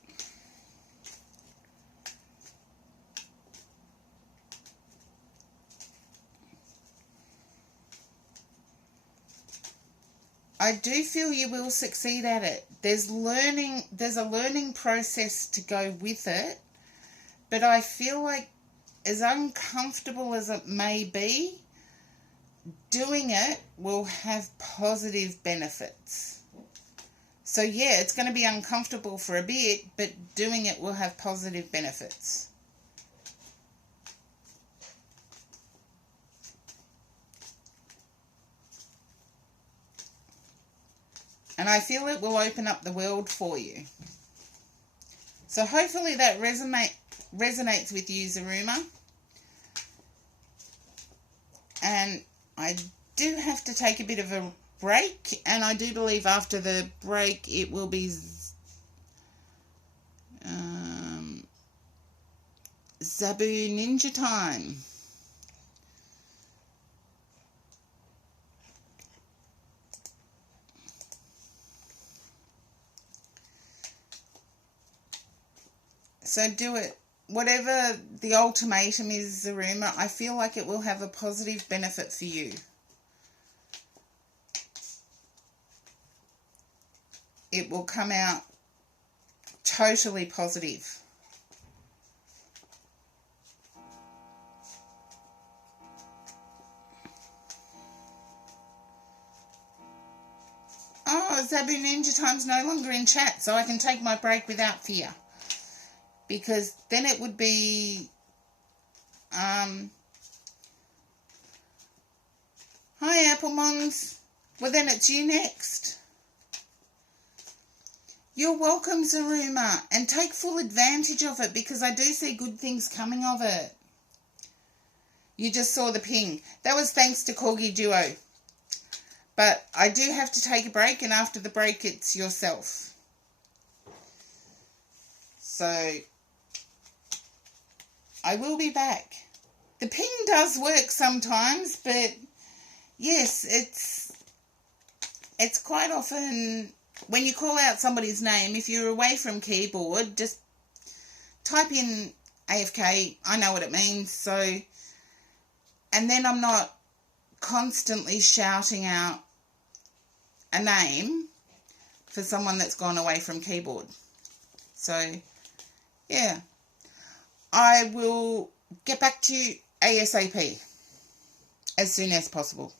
I do feel you will succeed at it. There's a learning process to go with it, but I feel like as uncomfortable as it may be, doing it will have positive benefits. So yeah, it's going to be uncomfortable for a bit, but doing it will have positive benefits. And I feel it will open up the world for you. So hopefully that resonates with you, Zaruma. And I do have to take a bit of a break, and I do believe after the break it will be Zabu Ninja time. So do it. Whatever the ultimatum is, Zaruma, I feel like it will have a positive benefit for you. It will come out totally positive. Oh, Zabu Ninja Time's no longer in chat, so I can take my break without fear. Because then it would be... Hi, Applemons. Well, then it's you next. You're welcome, Zaruma, and take full advantage of it because I do see good things coming of it. You just saw the ping. That was thanks to Corgi Duo. But I do have to take a break, and after the break, it's yourself. So, I will be back. The ping does work sometimes, but yes, it's quite often when you call out somebody's name, if you're away from keyboard, just type in AFK. I know what it means. So, and then I'm not constantly shouting out a name for someone that's gone away from keyboard. So, yeah. I will get back to you ASAP as soon as possible.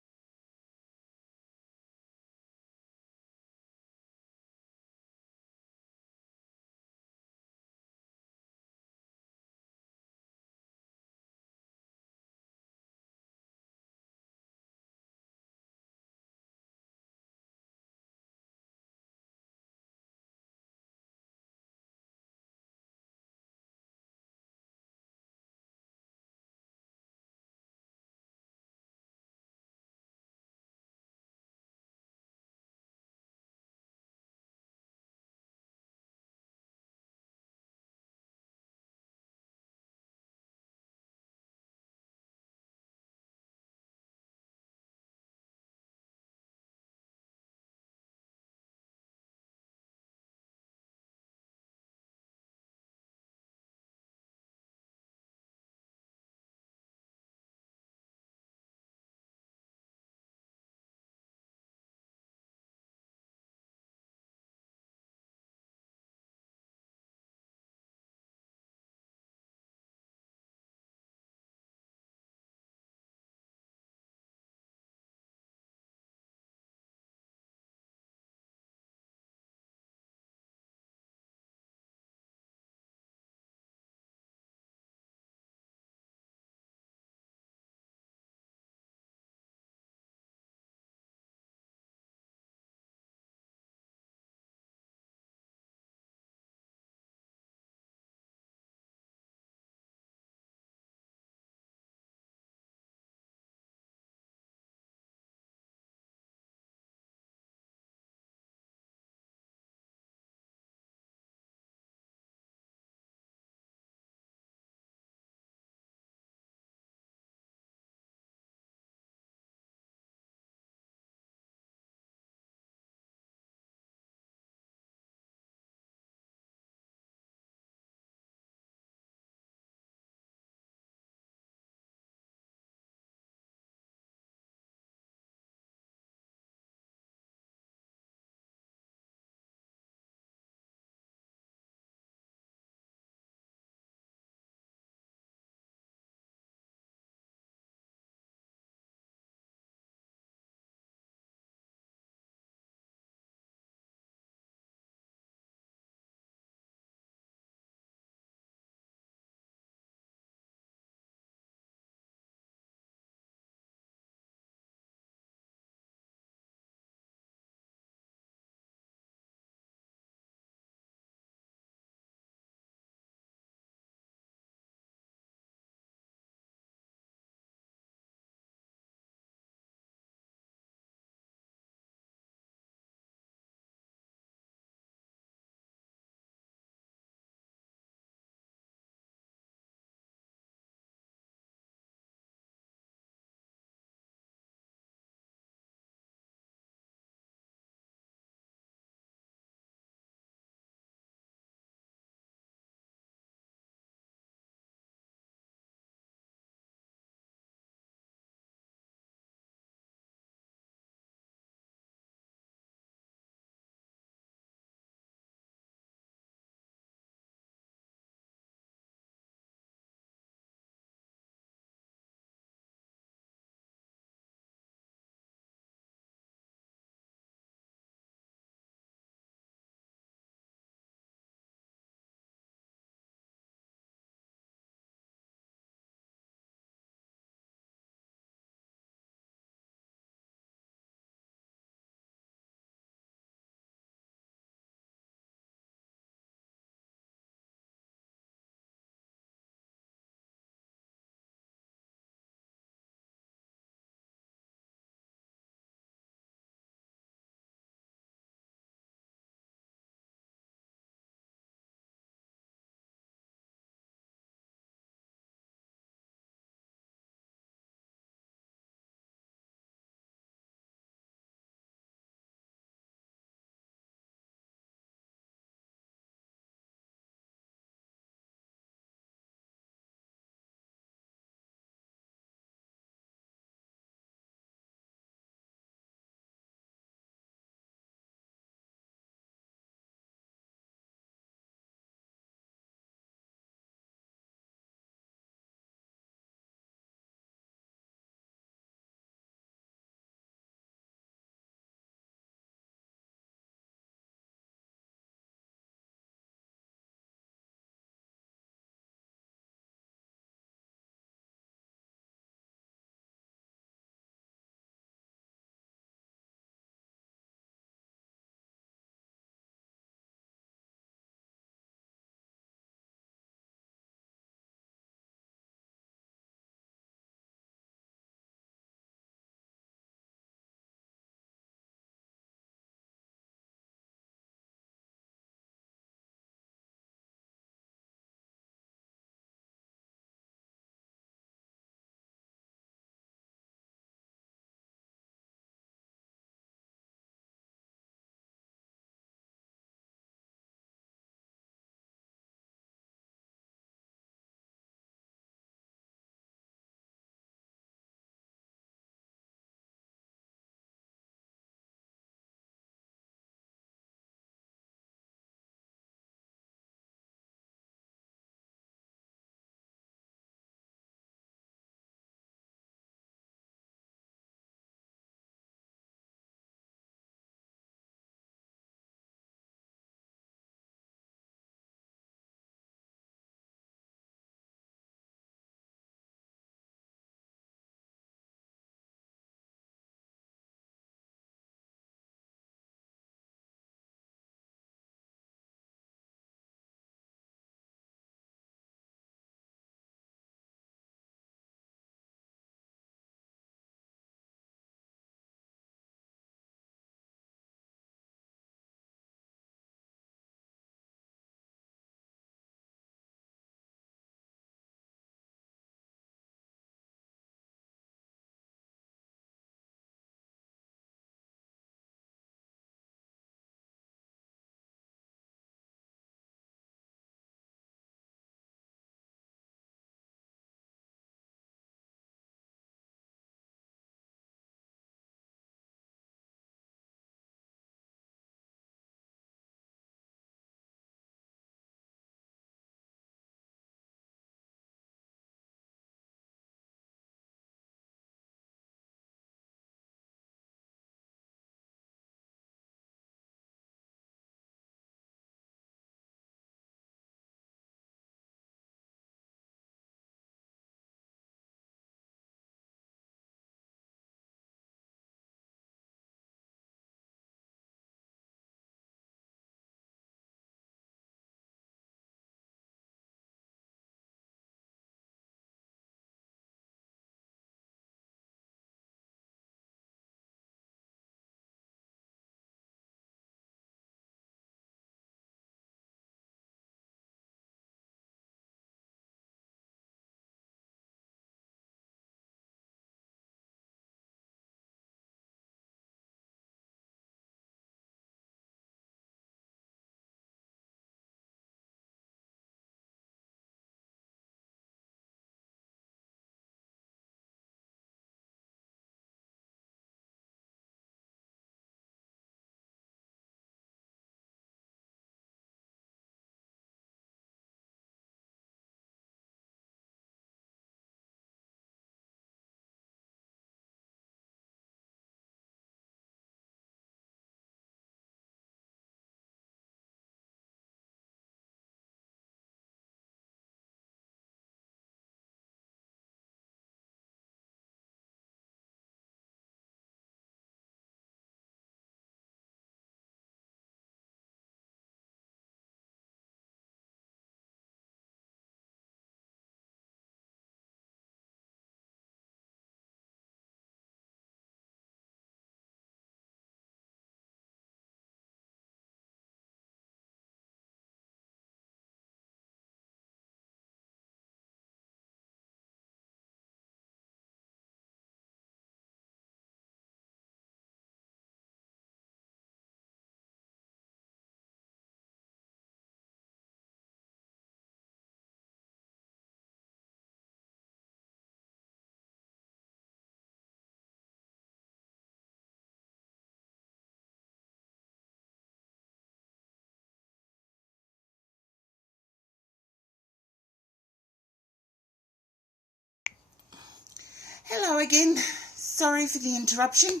Hello again. Sorry for the interruption.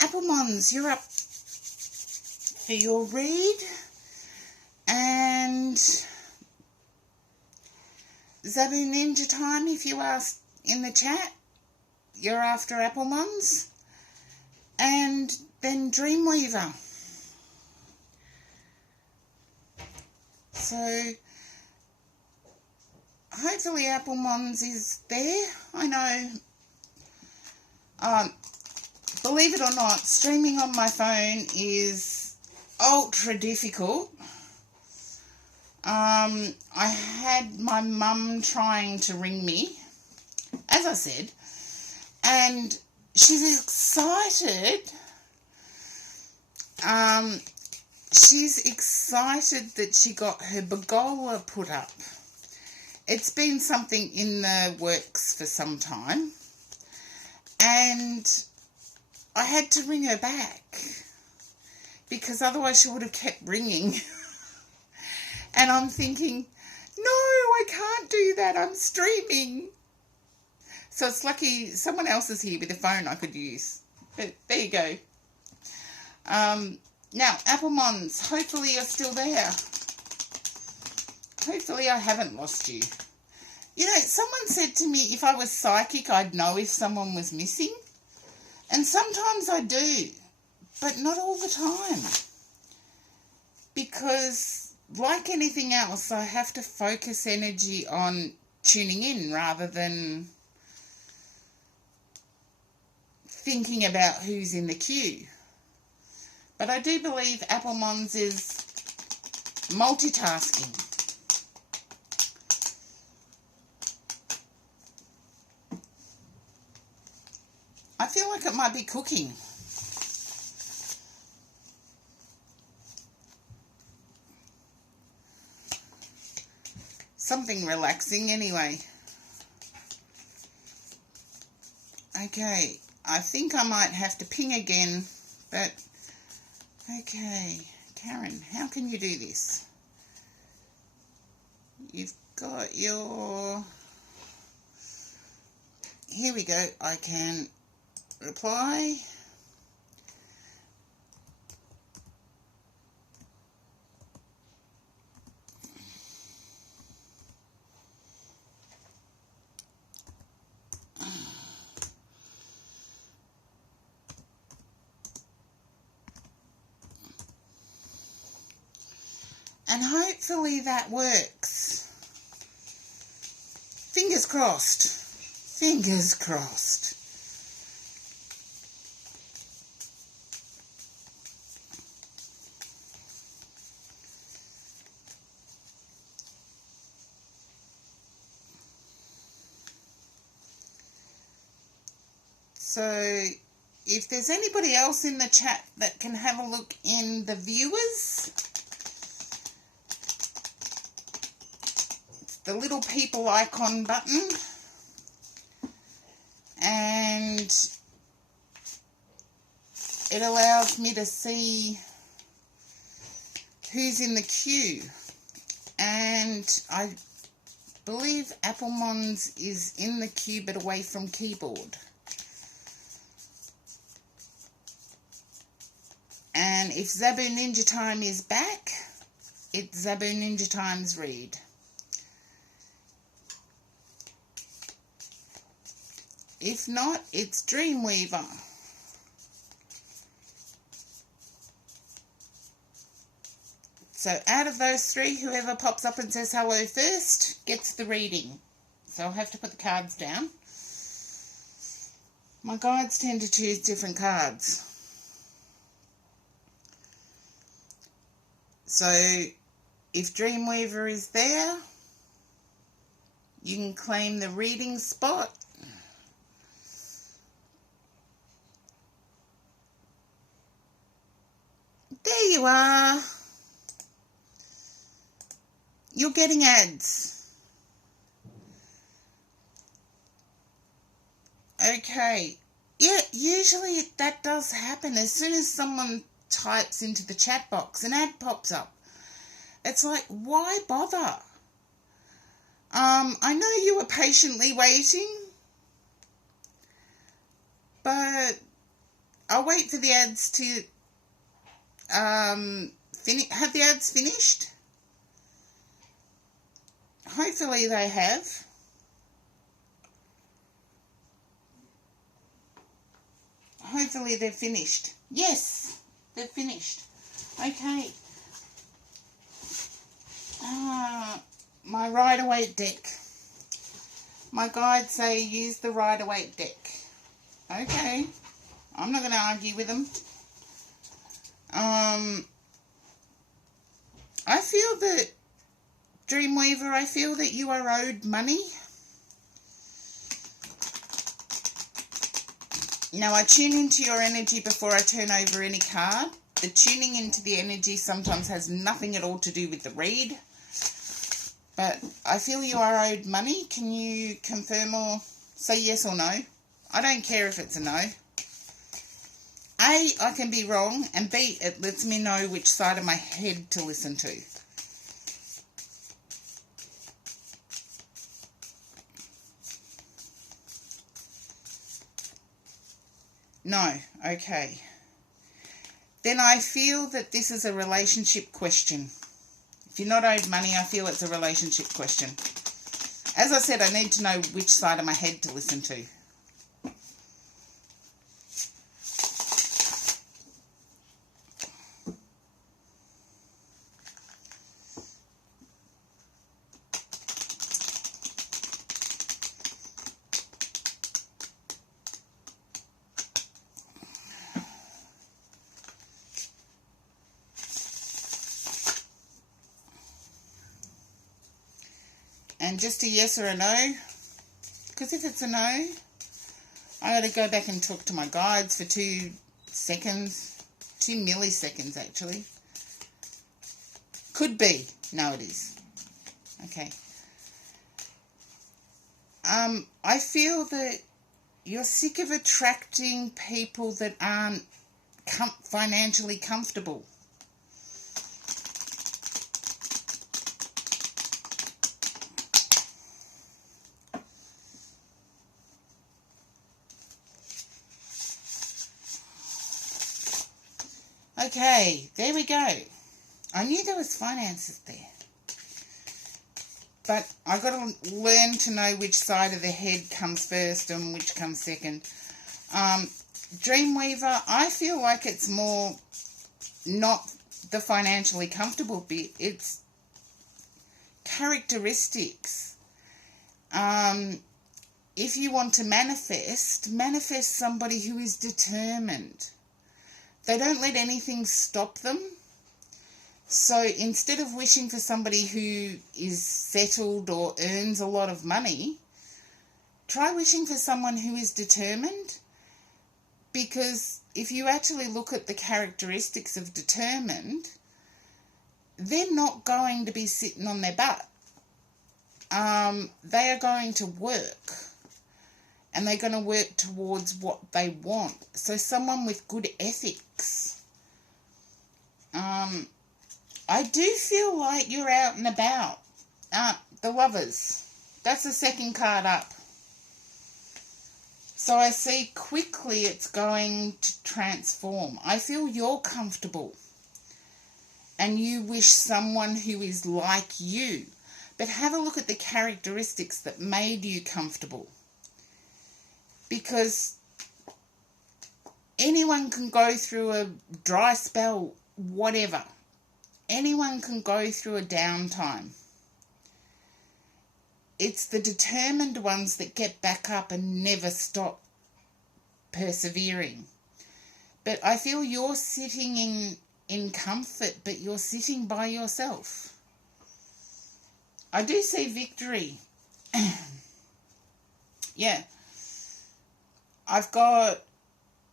Applemons, you're up for your read. And Zabu Ninja time, if you asked in the chat, you're after Applemons. And then Dreamweaver. So hopefully Applemons is there. I know, believe it or not, streaming on my phone is ultra difficult. I had my mum trying to ring me, as I said, and she's excited. She's excited that she got her pergola put up. It's been something in the works for some time, and I had to ring her back because otherwise she would have kept ringing. And I'm thinking, no, I can't do that. I'm streaming. So it's lucky someone else is here with a phone I could use. But there you go. Now, Applemons, hopefully you're still there. Hopefully I haven't lost you. You know, someone said to me if I was psychic, I'd know if someone was missing. And sometimes I do, but not all the time. Because, like anything else, I have to focus energy on tuning in rather than thinking about who's in the queue. But I do believe Applemons is multitasking. I feel like it might be cooking. Something relaxing anyway. Okay, I think I might have to ping again, but okay, Karen, how can you do this? You've got your... Here we go, I can reply. And hopefully that works. Fingers crossed. Fingers crossed. So, if there's anybody else in the chat that can have a look in the viewers, it's the little people icon button, and it allows me to see who's in the queue. And I believe Applemons is in the queue but away from keyboard. And if Zabu Ninja Time is back, it's Zabu Ninja Time's read. If not, it's Dreamweaver. So out of those three, whoever pops up and says hello first gets the reading. So I'll have to put the cards down. My guides tend to choose different cards. So if Dreamweaver is there, you can claim the reading spot. There you are. You're getting ads. Okay. Yeah, usually that does happen. As soon as someone types into the chat box, an ad pops up. It's like, why bother? I know you were patiently waiting. But I'll wait for the ads to have the ads finished. Hopefully they have. Hopefully they're finished. Yes, they're finished. Okay. My Rider-Waite deck. My guides say use the Rider-Waite deck. Okay. I'm not going to argue with them. I feel that, Dreamweaver, I feel that you are owed money. Now, I tune into your energy before I turn over any card. The tuning into the energy sometimes has nothing at all to do with the read. But I feel you are owed money. Can you confirm or say yes or no? I don't care if it's a no. A, I can be wrong. And B, it lets me know which side of my head to listen to. No, okay. Then I feel that this is a relationship question. If you're not owed money, I feel it's a relationship question. As I said, I need to know which side of my head to listen to. And just a yes or a no, because if it's a no, I got to go back and talk to my guides for 2 seconds, 2 milliseconds actually. Could be. No, it is. Okay. I feel that you're sick of attracting people that aren't financially comfortable. Okay, there we go. I knew there was finances there. But I got to learn to know which side of the head comes first and which comes second. Dreamweaver, I feel like it's more not the financially comfortable bit. It's characteristics. If you want to manifest somebody who is determined. They don't let anything stop them. So instead of wishing for somebody who is settled or earns a lot of money, try wishing for someone who is determined. Because if you actually look at the characteristics of determined, they're not going to be sitting on their butt. They are going to work. And they're going to work towards what they want. So someone with good ethics. I do feel like you're out and about. The Lovers. That's the second card up. So I see quickly it's going to transform. I feel you're comfortable. And you wish someone who is like you. But have a look at the characteristics that made you comfortable. Because anyone can go through a dry spell, whatever. Anyone can go through a downtime. It's the determined ones that get back up and never stop persevering. But I feel you're sitting in comfort, but you're sitting by yourself. I do see victory. Yeah. I've got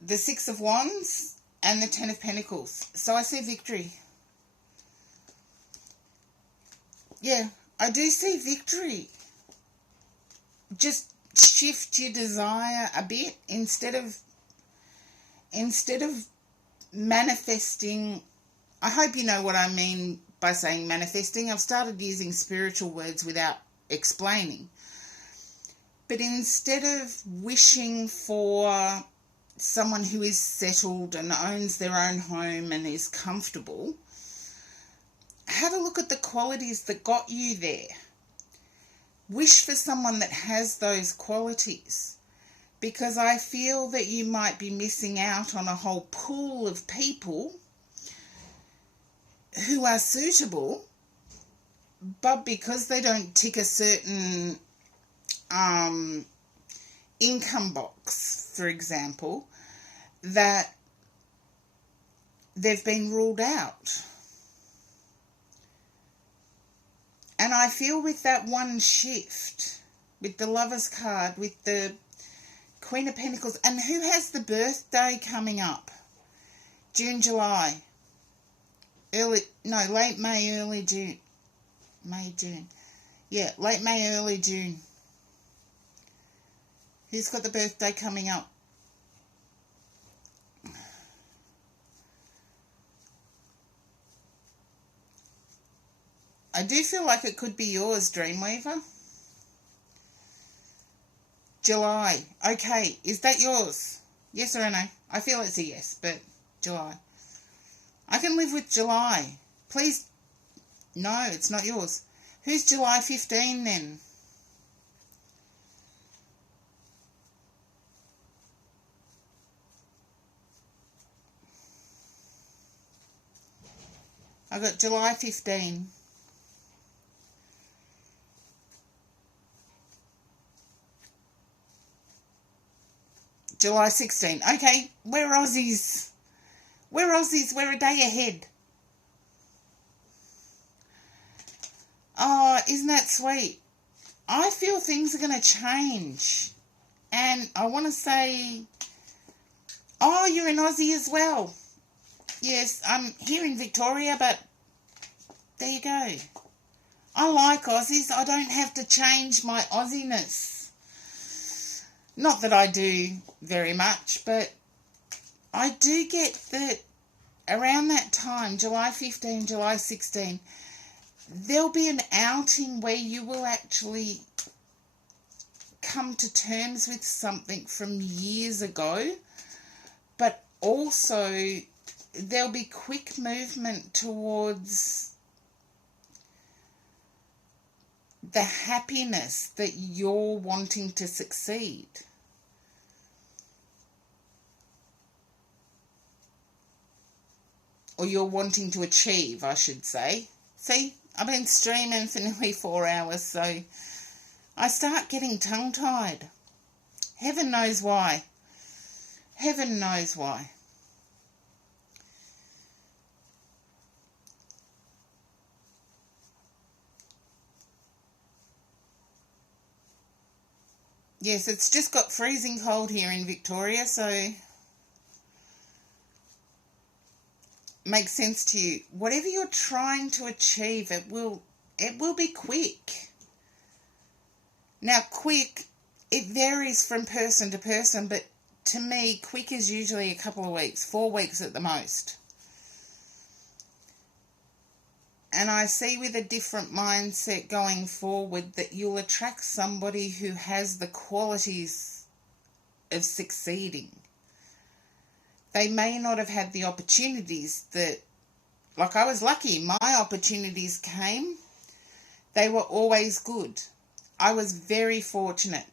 the 6 of Wands and the 10 of Pentacles. So I see victory. Yeah, I do see victory. Just shift your desire a bit instead of manifesting. I hope you know what I mean by saying manifesting. I've started using spiritual words without explaining. But instead of wishing for someone who is settled and owns their own home and is comfortable, have a look at the qualities that got you there. Wish for someone that has those qualities, because I feel that you might be missing out on a whole pool of people who are suitable, but because they don't tick a certain income box, for example, that they've been ruled out. And I feel with that one shift, with the Lover's card, with the Queen of Pentacles, and who has the birthday coming up? June, July. Late May, early June. June. Yeah, late May, early June. Who's got the birthday coming up? I do feel like it could be yours, Dreamweaver. July. Okay, is that yours? Yes or no? I feel it's a yes, but July. I can live with July. Please. No, it's not yours. Who's July 15 then? I got July 15. July 16. Okay, we're Aussies. We're Aussies. We're a day ahead. Oh, isn't that sweet? I feel things are going to change. And I want to say, oh, you're an Aussie as well. Yes, I'm here in Victoria, but there you go. I like Aussies. I don't have to change my Aussiness. Not that I do very much, but I do get that around that time, July 15, July 16, there'll be an outing where you will actually come to terms with something from years ago, but also there'll be quick movement towards the happiness that you're wanting to succeed. Or you're wanting to achieve, I should say. See, I've been streaming for nearly 4 hours, so I start getting tongue-tied. Heaven knows why. Heaven knows why. Yes, it's just got freezing cold here in Victoria, so makes sense to you. Whatever you're trying to achieve, it will be quick. Now, quick, it varies from person to person, but to me, quick is usually a couple of weeks, 4 weeks at the most. And I see with a different mindset going forward that you'll attract somebody who has the qualities of succeeding. They may not have had the opportunities that, like I was lucky, my opportunities came. They were always good. I was very fortunate.